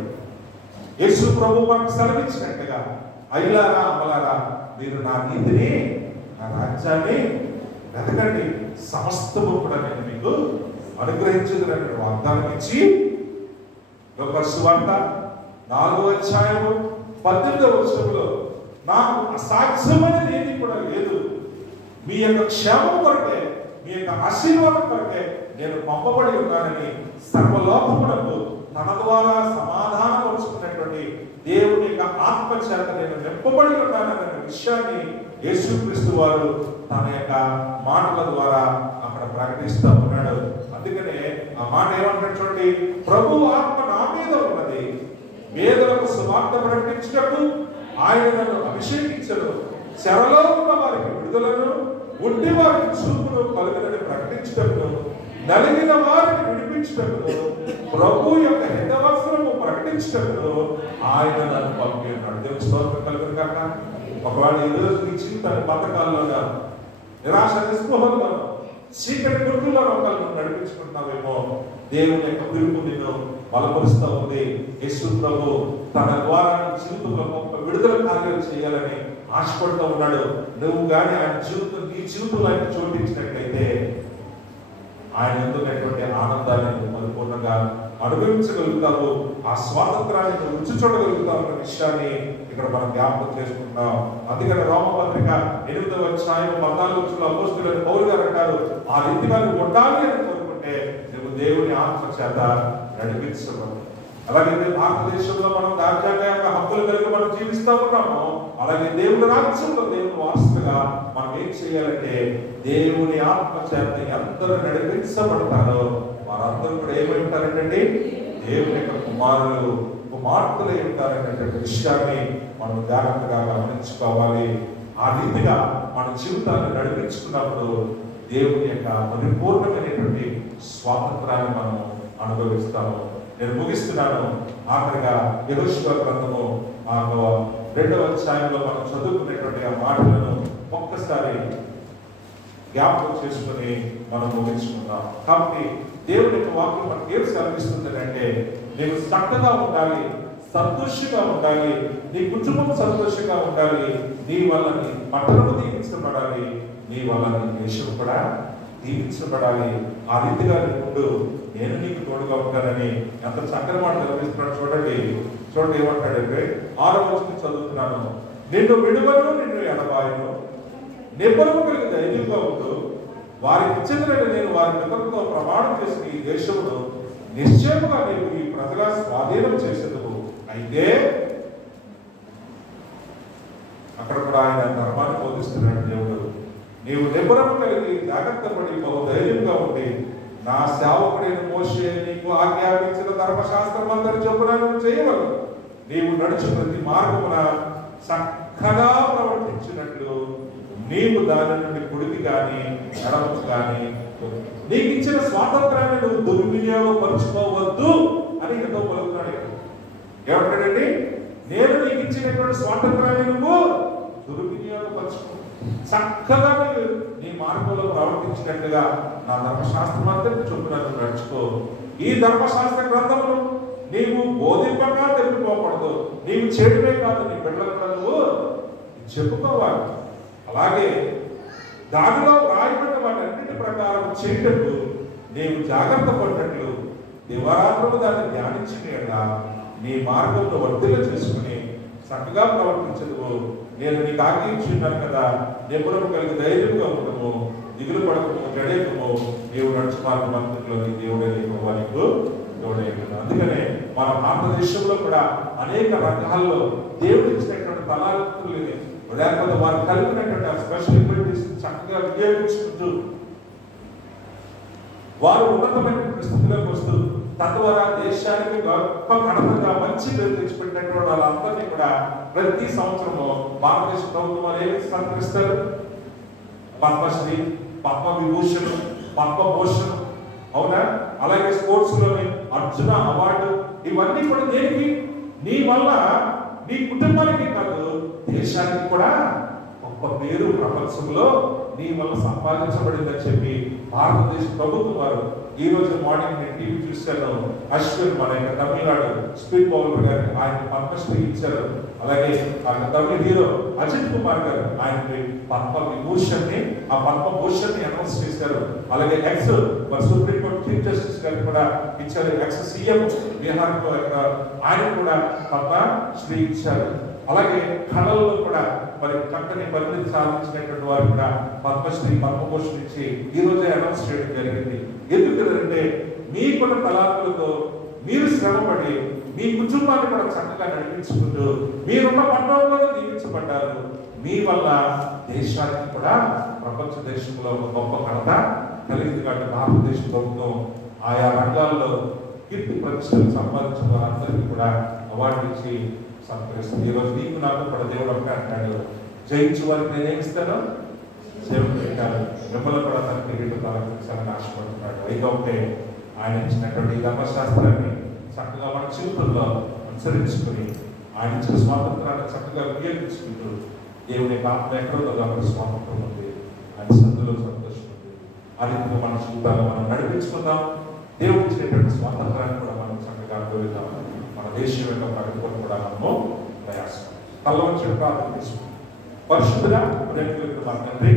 యేసు ప్రభు మనకు సెలవిచ్చినట్టుగా, అయ్యలారా అమ్మలారా మీరు నా నీతిని, నా రాజ్యాన్ని వెతకండి, సమస్తము కూడా నేను మీకు అనుగ్రహించదనే వాగ్దానం ఇచ్చి యోహాను సువార్త 4వ అధ్యాయము 18వ వచనంలో నాకు అసాధ్యమైనది ఏది కూడా లేదు, మీ యొక్క క్షేమం కొరకే, మీ యొక్క ఆశీర్వాదం కొరకే నేను పంపబడి ఉన్నానని సర్వలోకమునకు తన ద్వారా సమాధానం వచ్చుకున్నటువంటి దేవుని యొక్క ఆత్మ చేత నేను నింపబడి ఉన్నానన్న విషయాన్ని యేసుక్రీస్తు వారు తన యొక్క మాటల ద్వారా అక్కడ ప్రకటిస్తూ ఉన్నాడు. అందుకనే ఆ మాట ఏమంటాడు చూడండి, ప్రభు ఆత్మ నా మీద ఉన్నది, వేదలకు సువార్త ప్రకటించుటకు ఆయన నన్ను అభిషేకించను, చెరలో ఉన్న వారికి విడుదలను, ఉండి వారికి చూపును కలుగునని ప్రకటించుటకు, నలిగిన వారిని విడిపించుటకు, ప్రభు యొక్క హితవస్త్రము ప్రకటించుటకు ఆయన నన్ను పంపి ఉన్నాడు. దేవుని స్తోత్రం కలుగును కాక. ఒకవేళ ఈ రోజు నీ జీవితాన్ని పథకాల్లోగా, నిరాశ నిస్పృహల్లో, చీకటి గుర్తుల్లో ఒకళ్ళు నడిపించుకుంటున్నావేమో, దేవుని యొక్క పిలుపు నిన్ను బలపరుస్తూ ఉంది. యేసు ప్రభు తన ద్వారా జీవితంలో గొప్ప విడుదల కార్యాలు చేయాలని ఆశపడుతూ ఉన్నాడు. నువ్వు కానీ ఆయన నీ జీవితంలో ఆయన చోటించినట్లయితే ఆయన ఎందుకున్నటువంటి ఆనందాన్ని నువ్వు పరిపూర్ణంగా అనుభవించగలుగుతావు, ఆ స్వాతంత్రాన్ని నువ్వు రుచి చూడగలుగుతావు అన్న విషయాన్ని ఇక్కడ మనం జ్ఞాపకం చేసుకుంటున్నాం. అందుకని రోమపత్రిక 8వ అధ్యాయం 14వ వచనంలో అపోస్తలుడైన పౌలు గారు అంటారు, ఆ రీతిగా నువ్వు ఉండాలి అని కోరుకుంటే నువ్వు దేవుని ఆత్మ చేత నడిపించబడు. అలాగే భారతదేశంలో మనం రాజ్యాంగ యొక్క హక్కులు కలిగి మనం జీవిస్తూ ఉన్నాము. అలాగే దేవుని రాజ్యంలో దేవుని వారసులుగా మనం ఏం చేయాలంటే దేవుని ఆత్మ చేత అందరూ నడిపించబడతారో వారందరూ కూడా ఏమై ఉంటారంటే దేవుని యొక్క కుమారులు, కుమార్తెలు ఉంటారనేటువంటి విషయాన్ని మనం జాగ్రత్తగా గమనించుకోవాలి. ఆ రీతిగా మన జీవితాన్ని నడిపించుకున్నప్పుడు దేవుని యొక్క పరిపూర్ణమైనటువంటి స్వాతంత్రాన్ని మనం అనుభవిస్తాము. నేను ముగిస్తున్నాను. ఆఖరిగా యెహోషువ గ్రంథము 2వ అధ్యాయంలో మనం చదువుకునేటువంటి ఆ మాటలను ఒక్కసారి జ్ఞాపకం చేసుకుని మనం ముగించుకుందాం. కాబట్టి దేవుని యొక్క వాక్యం మనకి ఏం సెలవిస్తుంది అంటే, నీవు చక్కగా ఉండాలి, సంతోషంగా ఉండాలి, నీ కుటుంబం సంతోషంగా ఉండాలి, నీ వల్ల నీ పట్టణము దీవించబడాలి, నీ వల్ల నీ దేశం కూడా దీవించబడాలి. ఆ రీతిగా నీకు నేను నీకు తోడుగా ఉంటానని ఎంత చక్కని మాట కనిపిస్తున్నాడు. చూడండి ఏమంటాడంటే 6వ వచనం చదువుతున్నాను, నిన్ను విడువను, నిన్ను ఎడబాయను, నిబ్బరము కలిగి ధైర్యంగా ఉంటూ వారికి ఇచ్చినట్టు నేను వారి పితరులతో ప్రమాణం చేసిన ఈ దేశమును నిశ్చయముగా నీవు ఈ ప్రజల స్వాధీనం చేసేందుకు. అయితే అక్కడ కూడా ఆయన ధర్మాన్ని బోధిస్తున్నాడు దేవుడు. నీవు నిబ్బరము కలిగి జాగ్రత్త పడి బహు ధైర్యంగా ఉండి నా సేవకుడైన మోషే నీకు ఆజ్ఞాపించిన ధర్మశాస్త్రం అందరి చొప్పున నువ్వు చేయవలెను. నీవు నడుచు ప్రతి మార్గమున చక్కగా ప్రవర్తించినట్లు నీవు దాని నుండి కుడికి కానీ ఎడమకు కానీ నీకు ఇచ్చిన స్వాతంత్రాన్ని నువ్వు దుర్వినియోగపరుచుకోవద్దు అని ఎంతో పలుకుతున్నాడు. ఏమంటాడండి, నేను నీకు ఇచ్చినటువంటి స్వాతంత్రాన్ని నువ్వు దుర్వినియోగపరచుకో, చక్కగా నీ మార్గంలో ప్రవర్తించినట్టుగా నా ధర్మశాస్త్రం అంతటి చొప్పున నువ్వు నడుచుకో. ఈ ధర్మశాస్త్ర గ్రంథమును నీవు బోధింపగా తెలుపుకోకూడదు, నీవు చేయడమే కాదు నీ బిడ్డలకు కూడా నువ్వు చెప్పుకోవాలి. అలాగే దానిలో రాయబడిన వాటి అన్నింటి ప్రకారం చేయటకు నీవు జాగ్రత్త పడినట్లు దివారాత్రులు దాన్ని ధ్యానించిన నీ మార్గంలో వర్ధిల్ల చేసుకుని చక్కగా ప్రవర్తించదువు. నేను నీకు ఆజ్ఞయించున్నాను కదా, నిపుణము కలిగి ధైర్యంగా ఉండము, దిగులు పడకము, జడేకము. నీవు నడుచు మార్గం అంతట్లో నీ దేవుడే నీకు నీకు తోడై ఉన్నాడు. అందుకనే మన భారతదేశంలో కూడా అనేక రంగాల్లో దేవుడు ఇచ్చినటువంటి తలాంతుల్ని లేకపోతే వారు కలిగినటువంటి స్పెషల్ ఎబిలిటీస్ చక్కగా వినియోగించుకుంటూ వారు ఉన్నతమైన స్థితిలోకి వస్తూ తద్వారా దేశానికి గొప్ప ఘనతగా మంచి పేరు తెచ్చిపెట్టినటువంటి వాళ్ళందరినీ కూడా ప్రతి సంవత్సరము భారతదేశ ప్రభుత్వం వారు ఏమి సత్కరిస్తారు? పద్మశ్రీ, పద్మ విభూషణ్, పద్మభూషణ్, అవునా? అలాగే స్పోర్ట్స్ లోని అర్జున అవార్డు, ఇవన్నీ కూడా దేనికి? నీ వల్ల నీ కుటుంబానికి కాదు, దేశానికి కూడా గొప్ప పేరు ప్రపంచంలో నీ వల్ల సంపాదించబడిందని చెప్పి భారతదేశ ప్రభుత్వం వారు ఈ రోజు మార్నింగ్ నేను టీవీ చూశాను. అశ్విన్ మన యొక్క తమిళనాడు స్పీడ్ బౌలర్ గారు ఆయన పద్మశ్రీ ఇచ్చారు. అలాగే తమిళ హీరో అజిత్ కుమార్ గారు ఆయనకి పద్మ విభూషణ్ ని ఆ పద్మభూషణ్ ని అనౌన్స్ చేశారు. అలాగే X supreme court chief justice గారు కూడా ఇచ్చారు. ఎక్స్ సీఎం బీహార్ ఆయన కూడా పద్మశ్రీ ఇచ్చారు. అలాగే కళల్లో కూడా మరి చక్కని పరిణితి సాధించినటువంటి వారు కూడా పద్మశ్రీ, పద్మభూషణ్ ఇచ్చి ఈ రోజే అనౌన్స్ చేయడం జరిగింది. ఎందుకంటే మీకున్న తలాంతులతో మీరు శ్రమపడి మీ కుటుంబాన్ని కూడా చక్కగా నడిపించుకుంటూ మీరున్న పండుగలో దీవించబడ్డారు. మీ వల్ల దేశానికి కూడా ప్రపంచ దేశంలో ఒక గొప్ప ఘనత కలిగింది. కాబట్టి భారతదేశ ప్రభుత్వం ఆయా రంగాల్లో కీర్తి ప్రతిష్టలు సంపాదించిన వారందరికీ కూడా అవార్డు ఇచ్చి సత్కరిస్తుంది. ఈరోజు నీకు నాకు కూడా దేవుడు ఒకటే అంటాడు, జయించు వారికి నేనేమిస్తాను? దేవుడు పెట్టారు. మిమ్మల్ని కూడా తన కిరీటం తలపించాలని ఆశపడుతున్నాడు. అయితే ఒకటే ఆయన ఇచ్చినటువంటి ధర్మశాస్త్రాన్ని చక్కగా మన జీవితంలో అనుసరించుకుని ఆయన ఇచ్చిన స్వాతంత్రాన్ని చక్కగా వినియోగించుకుంటూ దేవుని ఆత్మ ఎక్కడో కాబట్టి స్వాతంత్రం ఉంది, ఆయన సందులో సంతోషం ఉంది. ఆ రీతిగా మన జీవితాన్ని మనం నడిపించుకుందాం. దేవుడు ఇచ్చినటువంటి స్వాతంత్రాన్ని కూడా మనం చక్కగా అనుభవిద్దాం. మన దేశం యొక్క ప్రగతి కూడా మనము ప్రయాసం తల్లవంచడం ప్రార్థన చేసుకుంటాం. పరిశుద్ధుడా ప్రేమికులకు మా తండ్రి,